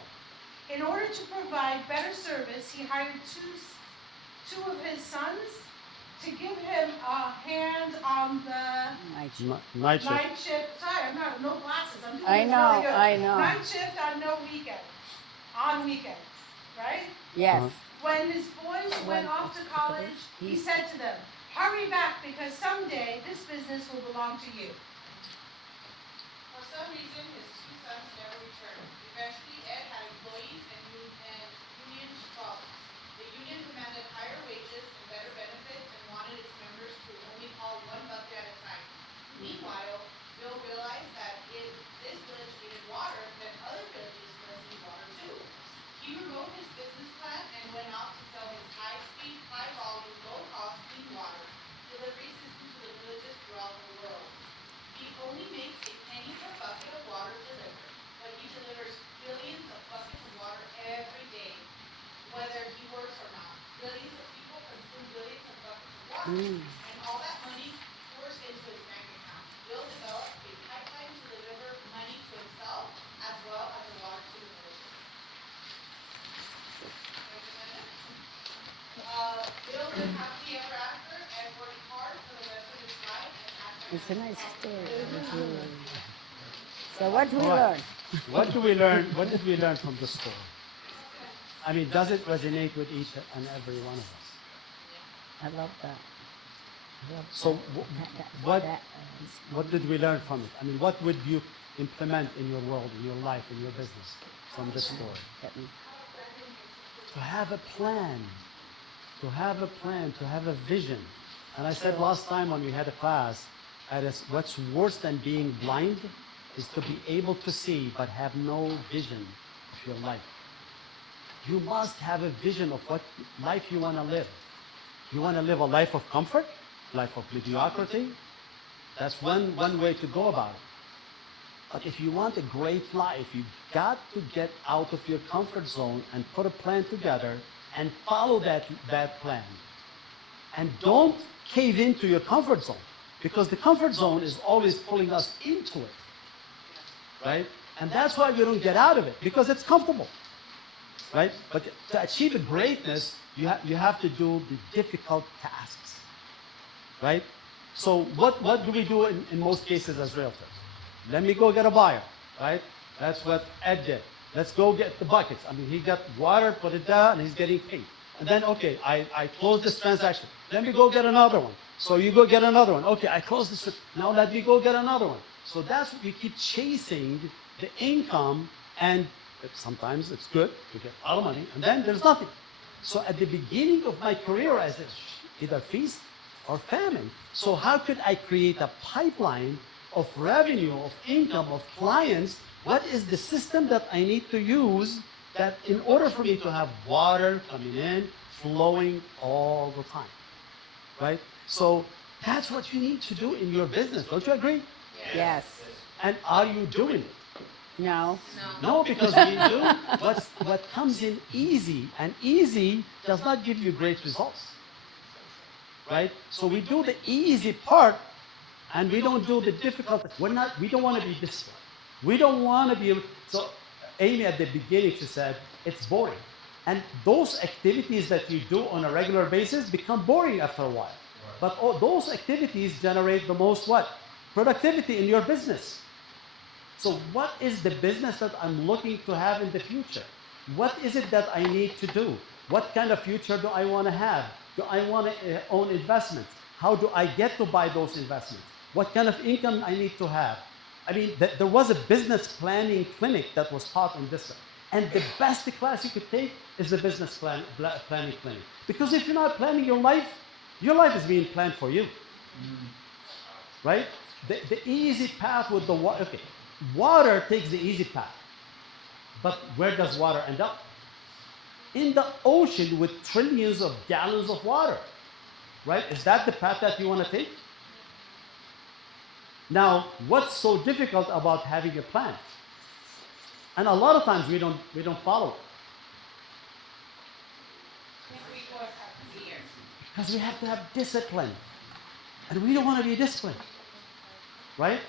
In order to provide better service, he hired two of his sons to give him a hand on the Night shift. night shift. Sorry, I'm not, no glasses. I'm doing I this know, really good. I know. Night shift on no weekends, on weekends, right? Yes. When his boys went off to college, he said to them, "Hurry back because someday this business will belong to you." For some reason, his 2 sons never returned. Eventually, Ed had employees and union problems. The union demanded higher wages and better benefits and wanted its members to only haul 1 bucket at a time. Meanwhile, Bill realized that if this village needed water, then other villages must need water too. He rewrote his business plan and went out to sell his high-speed, high-volume, low-cost clean water delivery system to the villages throughout the world. He only makes a penny per bucket of water delivered, but he delivers billions of buckets of water every day, whether he works or not. Billions of people consume billions of buckets of water, and all that money pours into his bank account. Bill developed a pipeline to deliver money to himself as well as the water to the villages. Bill lived happily ever after and worked hard for the rest of his life and after It's a nice story. So what do we All right. learn? What do we learn? What did we learn from the story? I mean, does it resonate with each and every one of us? I love that. I love So what that. what did we learn from it? I mean, what would you implement in your world, in your life, in your business from this story? That me. To have a plan, to have a vision, And I said last time when we had a class, what's worse than being blind is to be able to see but have no vision of your life. You must have a vision of what life you want to live. You want to live a life of comfort, life of mediocrity. That's one way to go about it. But if you want a great life, you've got to get out of your comfort zone and put a plan together and follow that plan. And don't cave into your comfort zone, because the comfort zone is always pulling us into it, right? And that's why we don't get out of it, because it's comfortable, right? But to achieve a greatness, you have to do the difficult tasks, right? So what do we do in most cases as realtors? Let me go get a buyer, right? That's what Ed did. Let's go get the buckets. I mean, he got water, put it down, and he's getting paid. And then, okay, I closed this transaction. Let me go get another one. So you go get another one. Okay, I closed this. Now let me go get another one. So that's what you keep chasing the income, and sometimes it's good to get a lot of money, and then there's nothing. So at the beginning of my career, I said, either feast or famine. So how could I create a pipeline of revenue, of income, of clients? What is the system that I need to use that in order for me to have water coming in, flowing all the time, right? So that's what you need to do in your business. Don't you agree? Yes. And are you doing it? No. No, because we do what comes in easy, and easy does not give you great results, right? So we do the easy part, and we don't do the difficult. We don't want to be this way. We don't want to be. So Amy at the beginning, she said, it's boring. And those activities that you do on a regular basis become boring after a while. But those activities generate the most what? Productivity in your business. So what is the business that I'm looking to have in the future? What is it that I need to do? What kind of future do I want to have? Do I want to own investments? How do I get to buy those investments? What kind of income I need to have? I mean, there was a business planning clinic that was taught in this. And the best class you could take is the business planning clinic. Because if you're not planning your life is being planned for you. Right? The easy path with the water. Okay, water takes the easy path. But where does water end up? In the ocean with trillions of gallons of water. Right? Is that the path that you want to take? Now, what's so difficult about having a plan? And a lot of times we don't follow it. Because we have to have discipline. And we don't want to be disciplined. Right?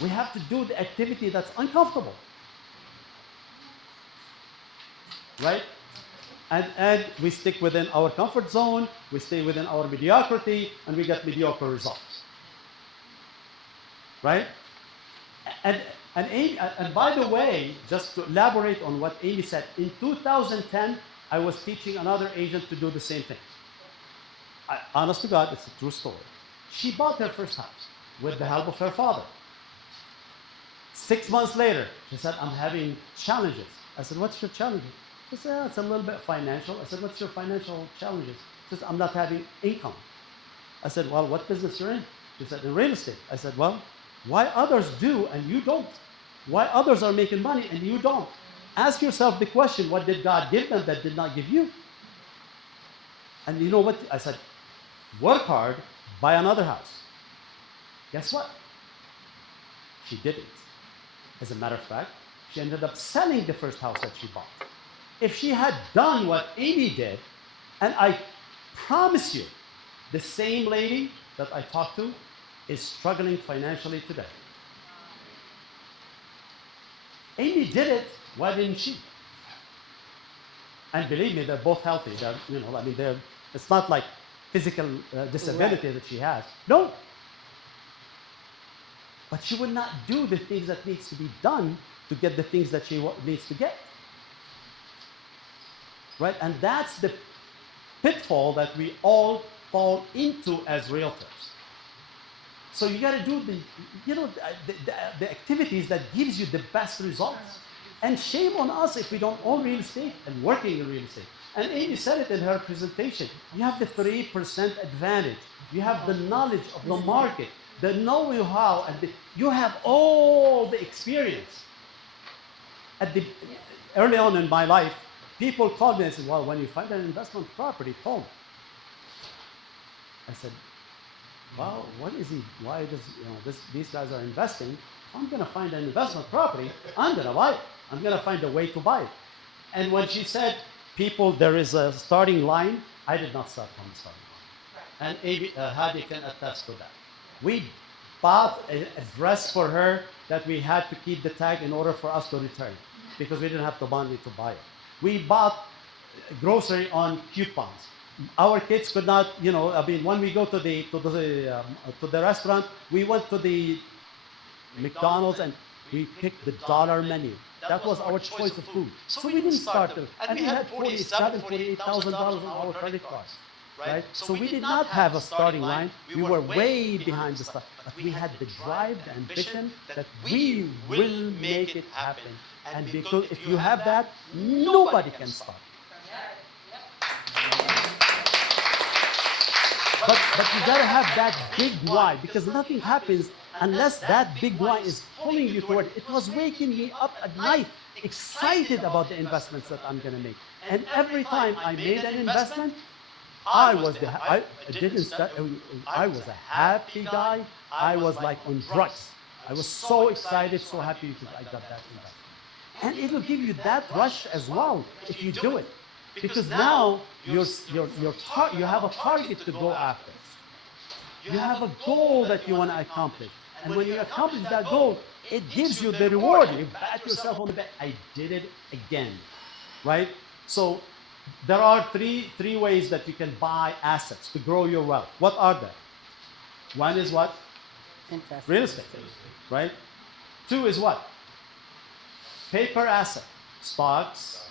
We have to do the activity that's uncomfortable. Right? And we stick within our comfort zone, we stay within our mediocrity, and we get mediocre results. Right? And by the way, just to elaborate on what Amy said, in 2010, I was teaching another agent to do the same thing. Honest to God, it's a true story. She bought her first house with the help of her father. 6 months later, she said, I'm having challenges. I said, what's your challenges? She said, it's a little bit financial. I said, what's your financial challenges? She said, I'm not having income. I said, well, what business you're in? She said, in real estate. I said, well, why others do and you don't? Why others are making money and you don't? Ask yourself the question, what did God give them that did not give you? And you know what? I said, work hard, buy another house. Guess what? She didn't. As a matter of fact, she ended up selling the first house that she bought. If she had done what Amy did, and I promise you, the same lady that I talked to is struggling financially today. Amy did it, why didn't she? And believe me, they're both healthy. It's not like physical disability that she has. No. But she would not do the things that needs to be done to get the things that she needs to get. Right? And that's the pitfall that we all fall into as realtors. So you got to do the activities that gives you the best results. And shame on us if we don't own real estate and working in real estate. And Amy said it in her presentation. You have the 3% advantage. if you have the knowledge of the market, the know-how, and you have all the experience. At the early on in my life, people called me and said, "Well, when you find an investment property, call me." I said, "Well, what is he? Why does these guys are investing? If I'm going to find an investment property, I'm going to buy it. I'm going to find a way to buy it." And when she said, "People, there is a starting line," I did not start from the starting line. And Hadi can attest to that. We bought a dress for her that we had to keep the tag in order for us to return because we didn't have the money to buy it. We bought grocery on coupons. Our kids could not, when we go to the restaurant, we went to the McDonald's and we picked the dollar menu. That was our choice of food. So we didn't start to, and we had $48,000 on our credit cards, right? So we did not have a starting line. We were way behind the stuff, but we had the drive, the ambition that we will make it happen. And because if you have that, nobody can stop you. But you gotta have that big why, because nothing happens unless that big why is pulling you toward it. It was waking me up at night, excited about the investments that I'm gonna make. And every time I made an investment, I was a happy guy. I was like on drugs. I was so excited, so happy because I got that investment. And it will give you that rush as well if you do it. Because now you have a target to go after. You have a goal that you want to accomplish. And when you accomplish that goal, it gives you the reward. You pat yourself on the back. I did it again, right? So there are three ways that you can buy assets to grow your wealth. What are they? One is what? Real estate, right? Two is what? Paper asset, stocks,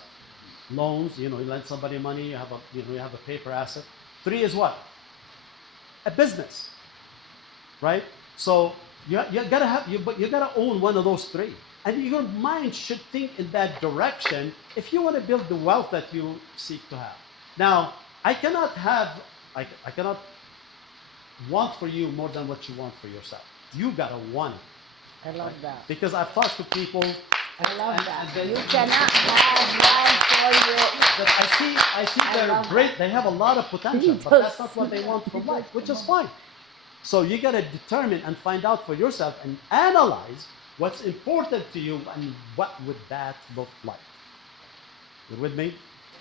loans. You lend somebody money. You have a paper asset. Three is what? A business, right? So you gotta own one of those three, and your mind should think in that direction if you want to build the wealth that you seek to have. Now, I cannot want for you more than what you want for yourself. You gotta want it. I love that. Because I've talked to people. I love that. You cannot have one for you. I see they're great. They have a lot of potential, but that's not what they want from life, which is fine. So you got to determine and find out for yourself and analyze what's important to you and what would that look like. You with me?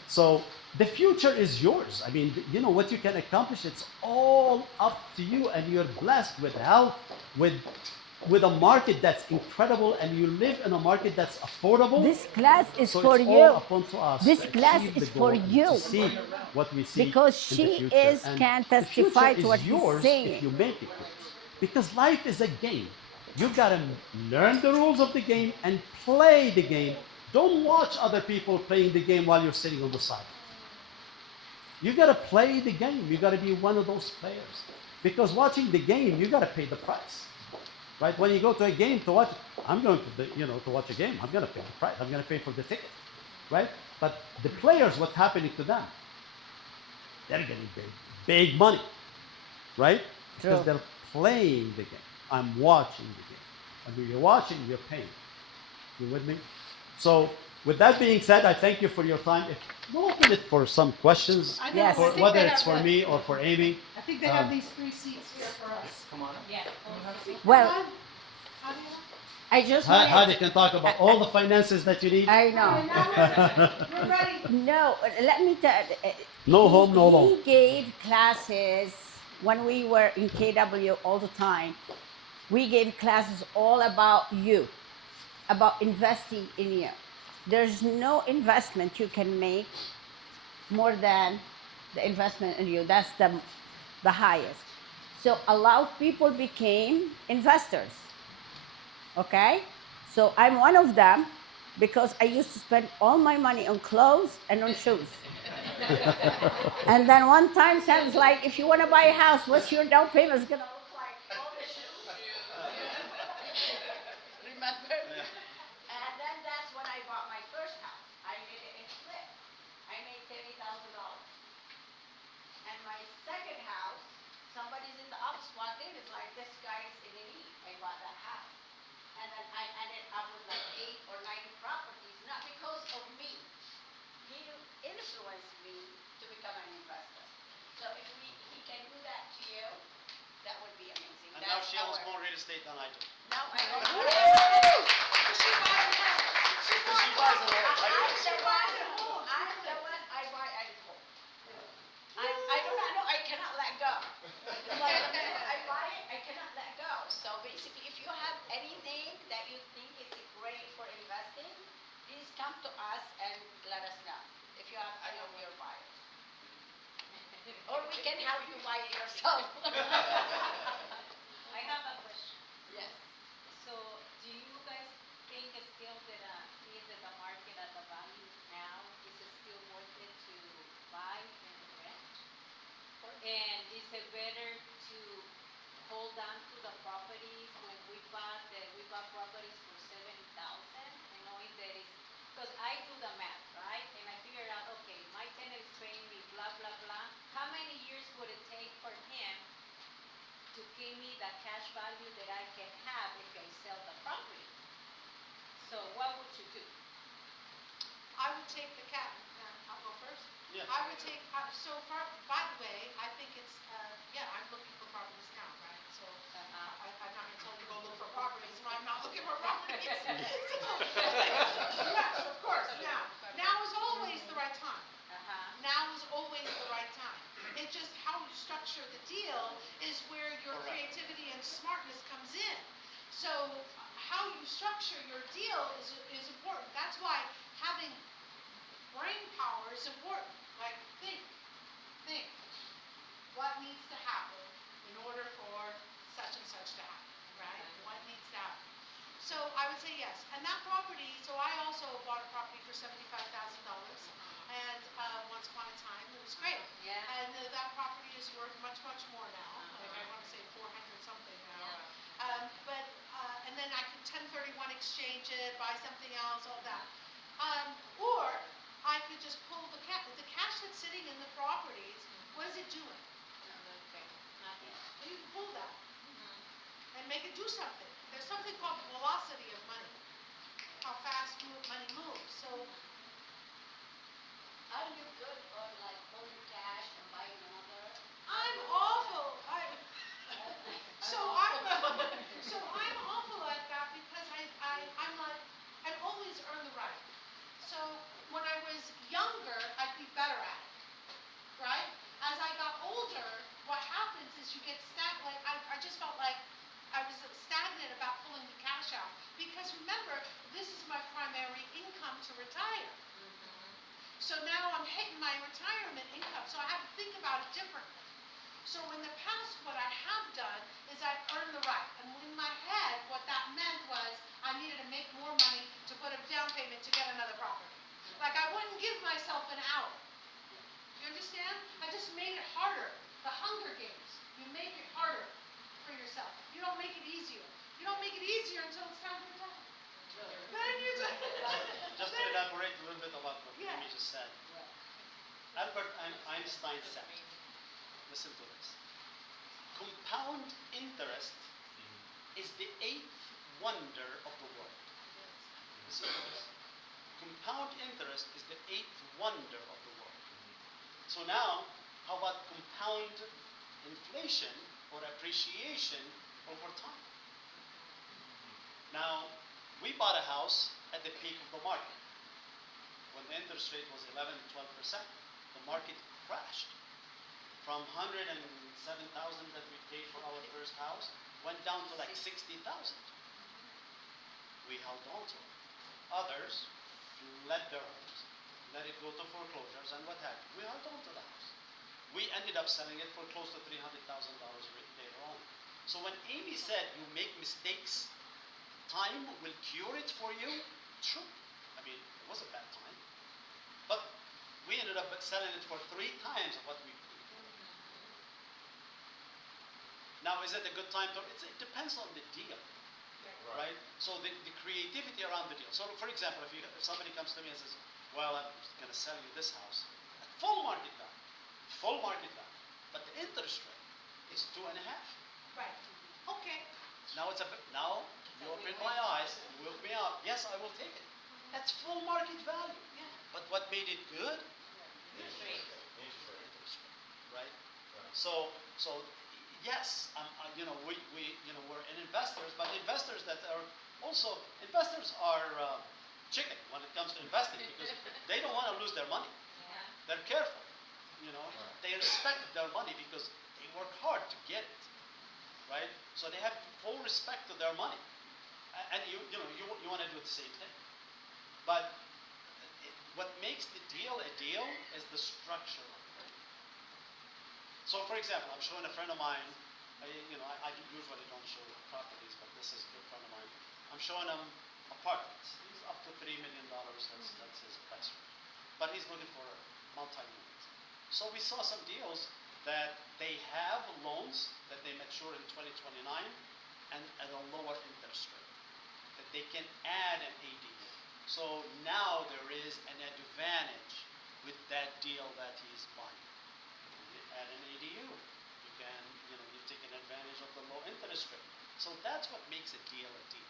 So the future is yours. I mean, what you can accomplish, it's all up to you, and you're blessed with health, with a market that's incredible, and you live in a market that's affordable. This class is so for it's you. all upon to us This to class achieve is the for goal and you. to see what we see Because in the she future. And can the testify future to what is he's yours saying. if you make it yours. Because life is a game. You gotta learn the rules of the game and play the game. Don't watch other people playing the game while you're sitting on the side. You gotta play the game. You gotta be one of those players. Because watching the game, you gotta pay the price. Right? When you go to a game to watch, I'm going to watch a game. I'm going to pay the price. I'm going to pay for the ticket, right? But the players, what's happening to them? They're getting big money, right? True. Because they're playing the game. I'm watching the game. And when you're watching, you're paying. You with me? So, with that being said, I thank you for your time. We'll open it for some questions, Yes. whether it's for me or for Amy. I think they have these 3 seats here for us. Come on. Yeah. Well, I just wanted Hadi can talk about all the finances that you need. I know. We're ready. No, let me tell No home, no loan. He gave classes when we were in KW all the time. We gave classes all about you, about investing in you. There's no investment you can make more than the investment in you. That's the highest. So a lot of people became investors. Okay? So I'm one of them because I used to spend all my money on clothes and on shoes. And then one time Sam's like, if you want to buy a house, what's your down payment? It's going to look like all the shoes. Remember? And then that's when I bought my first house. I made it in flip. I made $30,000. And my second house, somebody's She buys it home. She buys it all, like this. She buys it home. I'm the one I buy at home. I don't know, I cannot let go. It's like the minute I buy it, I cannot let go. So basically, if you have anything that you think is great for investing, please come to us and let us know if you have any of your buyers. Or we can help you buy it yourself. I have a question. Yes. So, do you guys think it's still that is that the market at the value now is it still worth it to buy and rent? And is it better to hold on to the properties when we bought properties for 70,000 and knowing that it's because I do the math, right? And I figure out, okay, my tenant is paying me blah blah blah. How many years would it take for him to give me the cash value that I can have if I sell the property? So what would you do? I would take the cat. I'll go first. Yeah. I would take. So far, by the way, I think it's. Yeah, I'm looking for properties now, right? So I'm not going to tell you to go look for properties when I'm not looking for properties. Yes, of course. Now is always the right time. Now is always the right time. It's just how you structure the deal is where your Correct. creativity and smartness comes in. So how you structure your deal is important. That's why having brain power is important. Like think. What needs to happen in order for such and such to happen, right? What needs to happen? So I would say yes. And that property, so I also bought a property for $75,000. And once upon a time, it was great. Yeah. And that property is worth much, much more now. Like I want to say 400 something now. And then I could 1031 exchange it, buy something else, all that. Or I could just pull the cash. The cash that's sitting in the properties, what is it doing? You can pull that and make it do something. There's something called velocity of money. How fast money moves. So Are you good on like holding cash and buying another? I'm awful. I'm awful at that because I'm like I always earn the right. So when I was younger, I'd be better at it, right? As I got older, what happens is you get stagnant. Like I just felt like I was stagnant about pulling the cash out because remember, this is my primary income to retire. So now I'm hitting my retirement income, so I have to think about it differently. So in the past, what I have done is I've earned the right. And in my head, what that meant was I needed to make more money to put a down payment to get another property. Like I wouldn't give myself an hour. You understand? I just made it harder. The Hunger Games. You make it harder for yourself. You don't make it easier. You don't make it easier until it's time to retire. Then you Just to elaborate a little bit about what Yeah. Amy just said. Albert Einstein said, listen to this. Compound interest is the eighth wonder of the world. Listen to this. Compound interest is the eighth wonder of the world. So now, how about compound inflation or appreciation over time? Now, we bought a house at the peak of the market. When the interest rate was 11 to 12%, the market crashed. From 107,000 that we paid for our first house, went down to like 60,000. We held on to it. Others fled their homes, let it go to foreclosures and what have you. We held on to the house. We ended up selling it for close to $300,000 later on. So when Amy said you make mistakes, time will cure it for you, true. I mean, it was a bad time. But we ended up selling it for 3 times of what we paid for. Now, is it a good time to? It depends on the deal, right? So the creativity around the deal. So, for example, if somebody comes to me and says, "Well, I'm going to sell you this house at full market value, but the interest rate is 2.5." Right. Okay. Now now you open my eyes, you woke me up. Yes, I will take it. That's full market value. Yeah. But what made it good? Interest rate. Right? So yes, we're in investors, but investors that are also investors are chicken when it comes to investing because they don't want to lose their money. They're careful, you know. They respect their money because they work hard to get it, right? So they have full respect to their money, and you want to do the same thing. But what makes the deal a deal is the structure of it. So, for example, I'm showing a friend of mine. I usually don't show properties, but this is a good friend of mine. I'm showing him apartments. He's up to $3 million. That's his price range. But he's looking for multi-units. So we saw some deals that they have loans that they mature in 2029 and at a lower interest rate. That they can add an ADU. So now there is an advantage with that deal that he's buying. You add an ADU, you're taking advantage of the low interest rate. So that's what makes a deal a deal.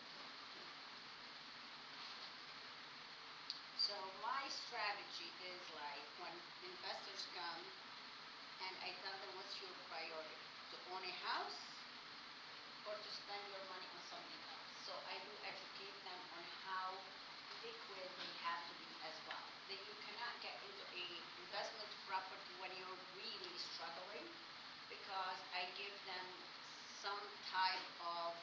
So my strategy is like when investors come and I tell them what's your priority, to own a house or to spend your money on something else. So I do educate them on how liquid they have to be as well. That you cannot get into a investment property when you're really struggling because I give them some type of,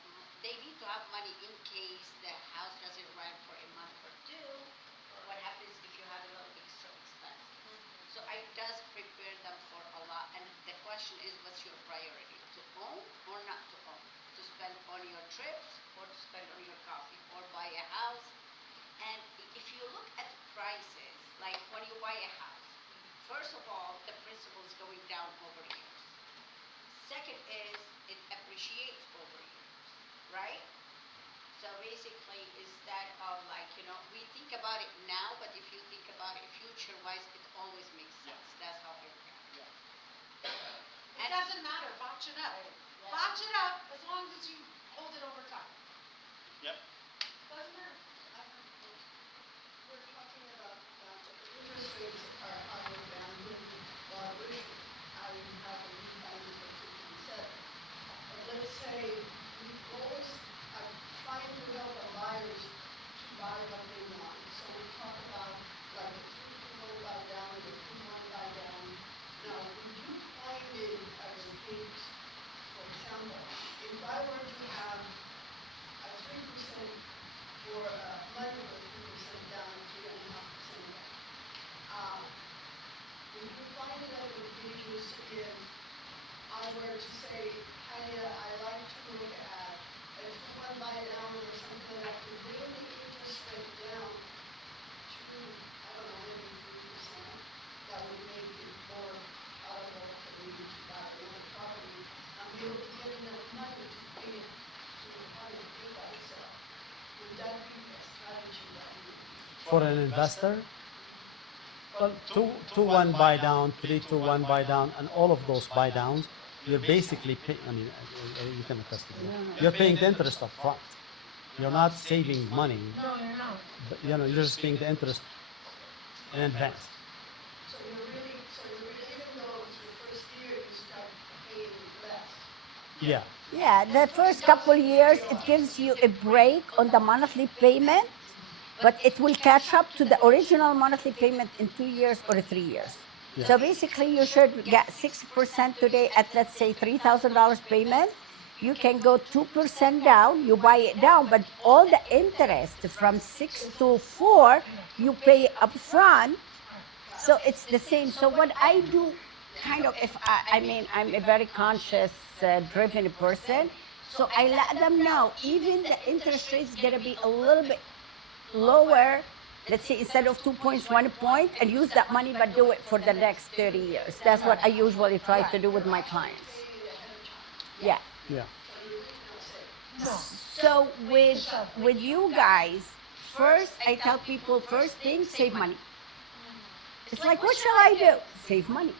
they need to have money in case the house doesn't rent for a month or two. What happens if you have a little extra expense? So I does prepare them for a lot. And the question is, what's your priority? To own or not to own? To spend on your trips or to spend on your coffee or buy a house? And if you look at the prices, like when you buy a house, first of all, the principal is going down over years. Second is it appreciates over years, right? So basically, instead of like, we think about it now, but if you think about it future-wise, it always makes sense. That's how I look at it. It doesn't matter, botch it up. Botch it up as long as you hold it over time. Yep. Doesn't matter. We're talking about if the interest rates are higher than what we're having a refinance of 2.7. But let's say we always trying to help our buyers to buy what they want. So we talk about like a 3-1 buy down and a 2-1 buy down. Now, would you find it as a case, for example, if I were to have a 3% for money with 3% down, 3.5% down, would you find it advantageous if I were to say, hey, I like to look at a 2-1 buy down or something like that to bring the interest rate down to, I don't know, maybe 3%. That would make it more palatable for me to buy another property and be able to get enough money to pay it to have it pay by itself. Would that be a strategy that you would use? For an investor, well, 2-1 buy down, 3-2-1 buy down, and all of those buy downs, you're basically paying. I mean, you can attest to that. You're paying the interest up front. You're not saving money. No, you're not. But, you're just paying the interest in advance. So you're really, even though it's your first year, you start paying less. Yeah. Yeah, the first couple years, it gives you a break on the monthly payment, but it will catch up to the original monthly payment in 2 years or 3 years. Yeah. So basically, you should get 6% today at, let's say, $3,000 payment. You can go 2% down, you buy it down, but all the interest from 6 to 4, you pay upfront. So it's the same. So what I do, kind of, if I mean, I'm a very conscious, driven person. So I let them know, even the interest rate is going to be a little bit lower, let's say instead of 2 points, 1 point, and use that money, but do it for the next 30 years. That's what I usually try to do with my clients. Yeah. Yeah. So with you guys, first I tell people, first thing, save money. It's like, what shall I do? Save money.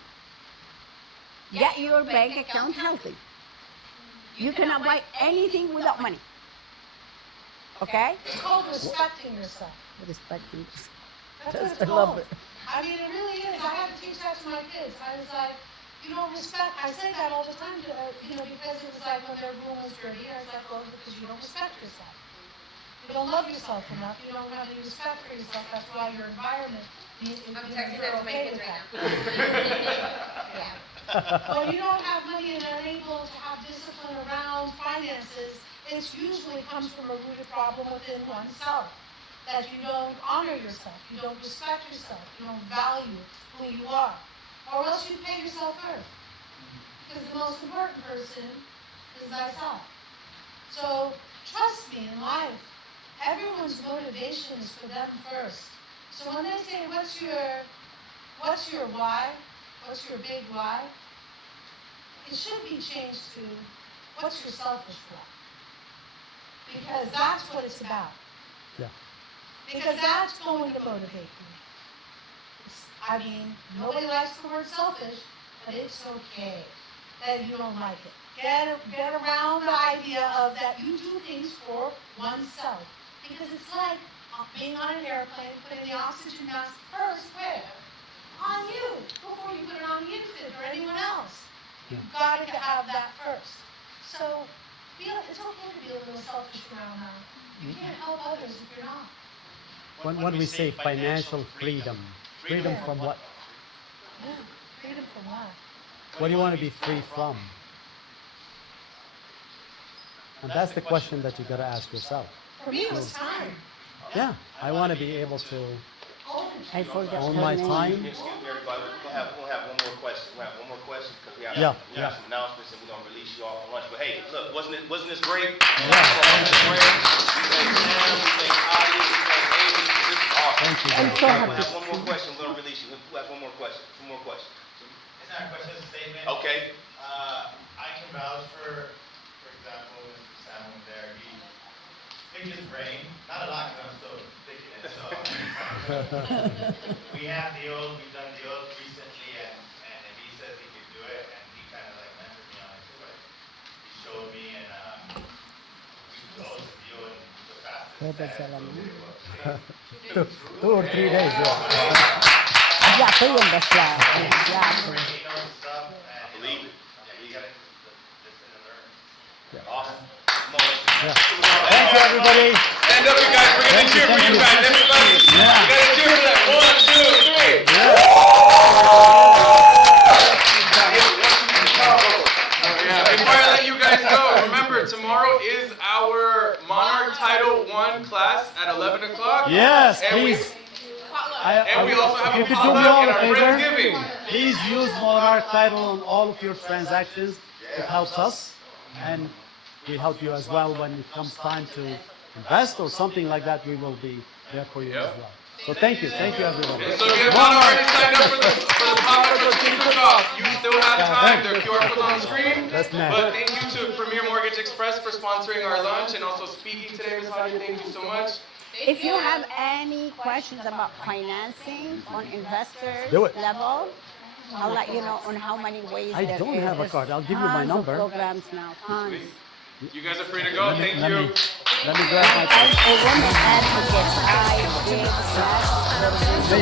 Get your bank account healthy. You cannot buy anything without money. Okay? It's called respecting yourself. Respecting. That's what it's I love called. it. I mean, it really is. I had to teach that to my kids. I was like, You don't respect. I say that all the time, because it was like when their room was dirty. I was like, well, because you don't respect yourself. You don't love yourself enough. You don't have any respect for yourself. That's why your environment. I'm texting that to my kids right now. When you don't have money and are unable to have discipline around finances, it usually comes from a rooted problem within oneself. That you don't honor yourself, you don't respect yourself, you don't value who you are. Or else you pay yourself first. Because the most important person is thyself. So trust me, in life, everyone's motivation is for them first. So when they say, what's your why? What's your big why? It should be changed to, what's your selfish why? Because that's what it's about. Yeah. Because that's going to motivate you. I mean, nobody likes the word selfish, but it's okay that you don't like it. Get around the idea of that you do things for oneself. Because it's like being on an airplane, putting the oxygen mask first where? On you, before you put it on the infant or anyone else. You've got to have that first. So it's okay to be a little selfish around that. You can't help others if you're not. When we say financial freedom, freedom from what? Yeah, freedom from what? What do you want to be free from? And that's the question that you got to ask yourself. For me, it was time. Yeah, I want to be able to I forgot own her my name. time. Excuse me, everybody. We'll have one more question. We'll have one more question because we have Yeah, we have yeah. some announcements and we're gonna release you all for lunch. But hey, look, wasn't this great? Yeah. Wasn't this great? We thank Sam, we thank Adi, we thank Amy. This is awesome. Thank you. I'm guys. so We'll happy. have one more question. We're gonna release you. We'll have one more question. Two more questions. It's not a question, it's a statement. Okay. I can vouch for example, Mr. Sam over there, he picked his brain, not a lot, because I'm still picking it, so. We have deals, we've done deals recently, and if he says he can do it, and he kind of like mentored me on it too, like, he showed me, and we closed the deal in the fastest. Two or 3 days. Yeah. Exacto, yung basta. Exacto. He knows his stuff, and I believe it. you gotta listen and learn. Awesome. Come on. Yeah. Thank you, everybody. Stand up, you guys. We're gonna cheer for you guys. Everybody. Yeah. We gotta cheer for that. 1, 2, 3. Yeah, before I let you guys go, remember tomorrow is our Monarch Title 1 class at 11 o'clock. Yes, And we- please. And we also have If a you could do me all potluck and a our favor, Friendsgiving. please use Monarch Title on all of your transactions. It helps us, and we help you as well when it comes time to invest or something like that. We will be there for you as well. So thank you everybody. And so if you have not already signed up for the potluck or team cook-off, you still have time. There are QR codes on the screen. That's nice. But thank you to Premier Mortgage Express for sponsoring our lunch and also speaking today, Ms. Hadi. Thank you so much. If you have any questions about financing on investors Do it. level, I'll let you know on how many ways I there don't is. have a There's card. I'll give you my tons of number. programs now, tons. You guys are free to go. Thank Let you. me grab my And a woman advocate, I give that.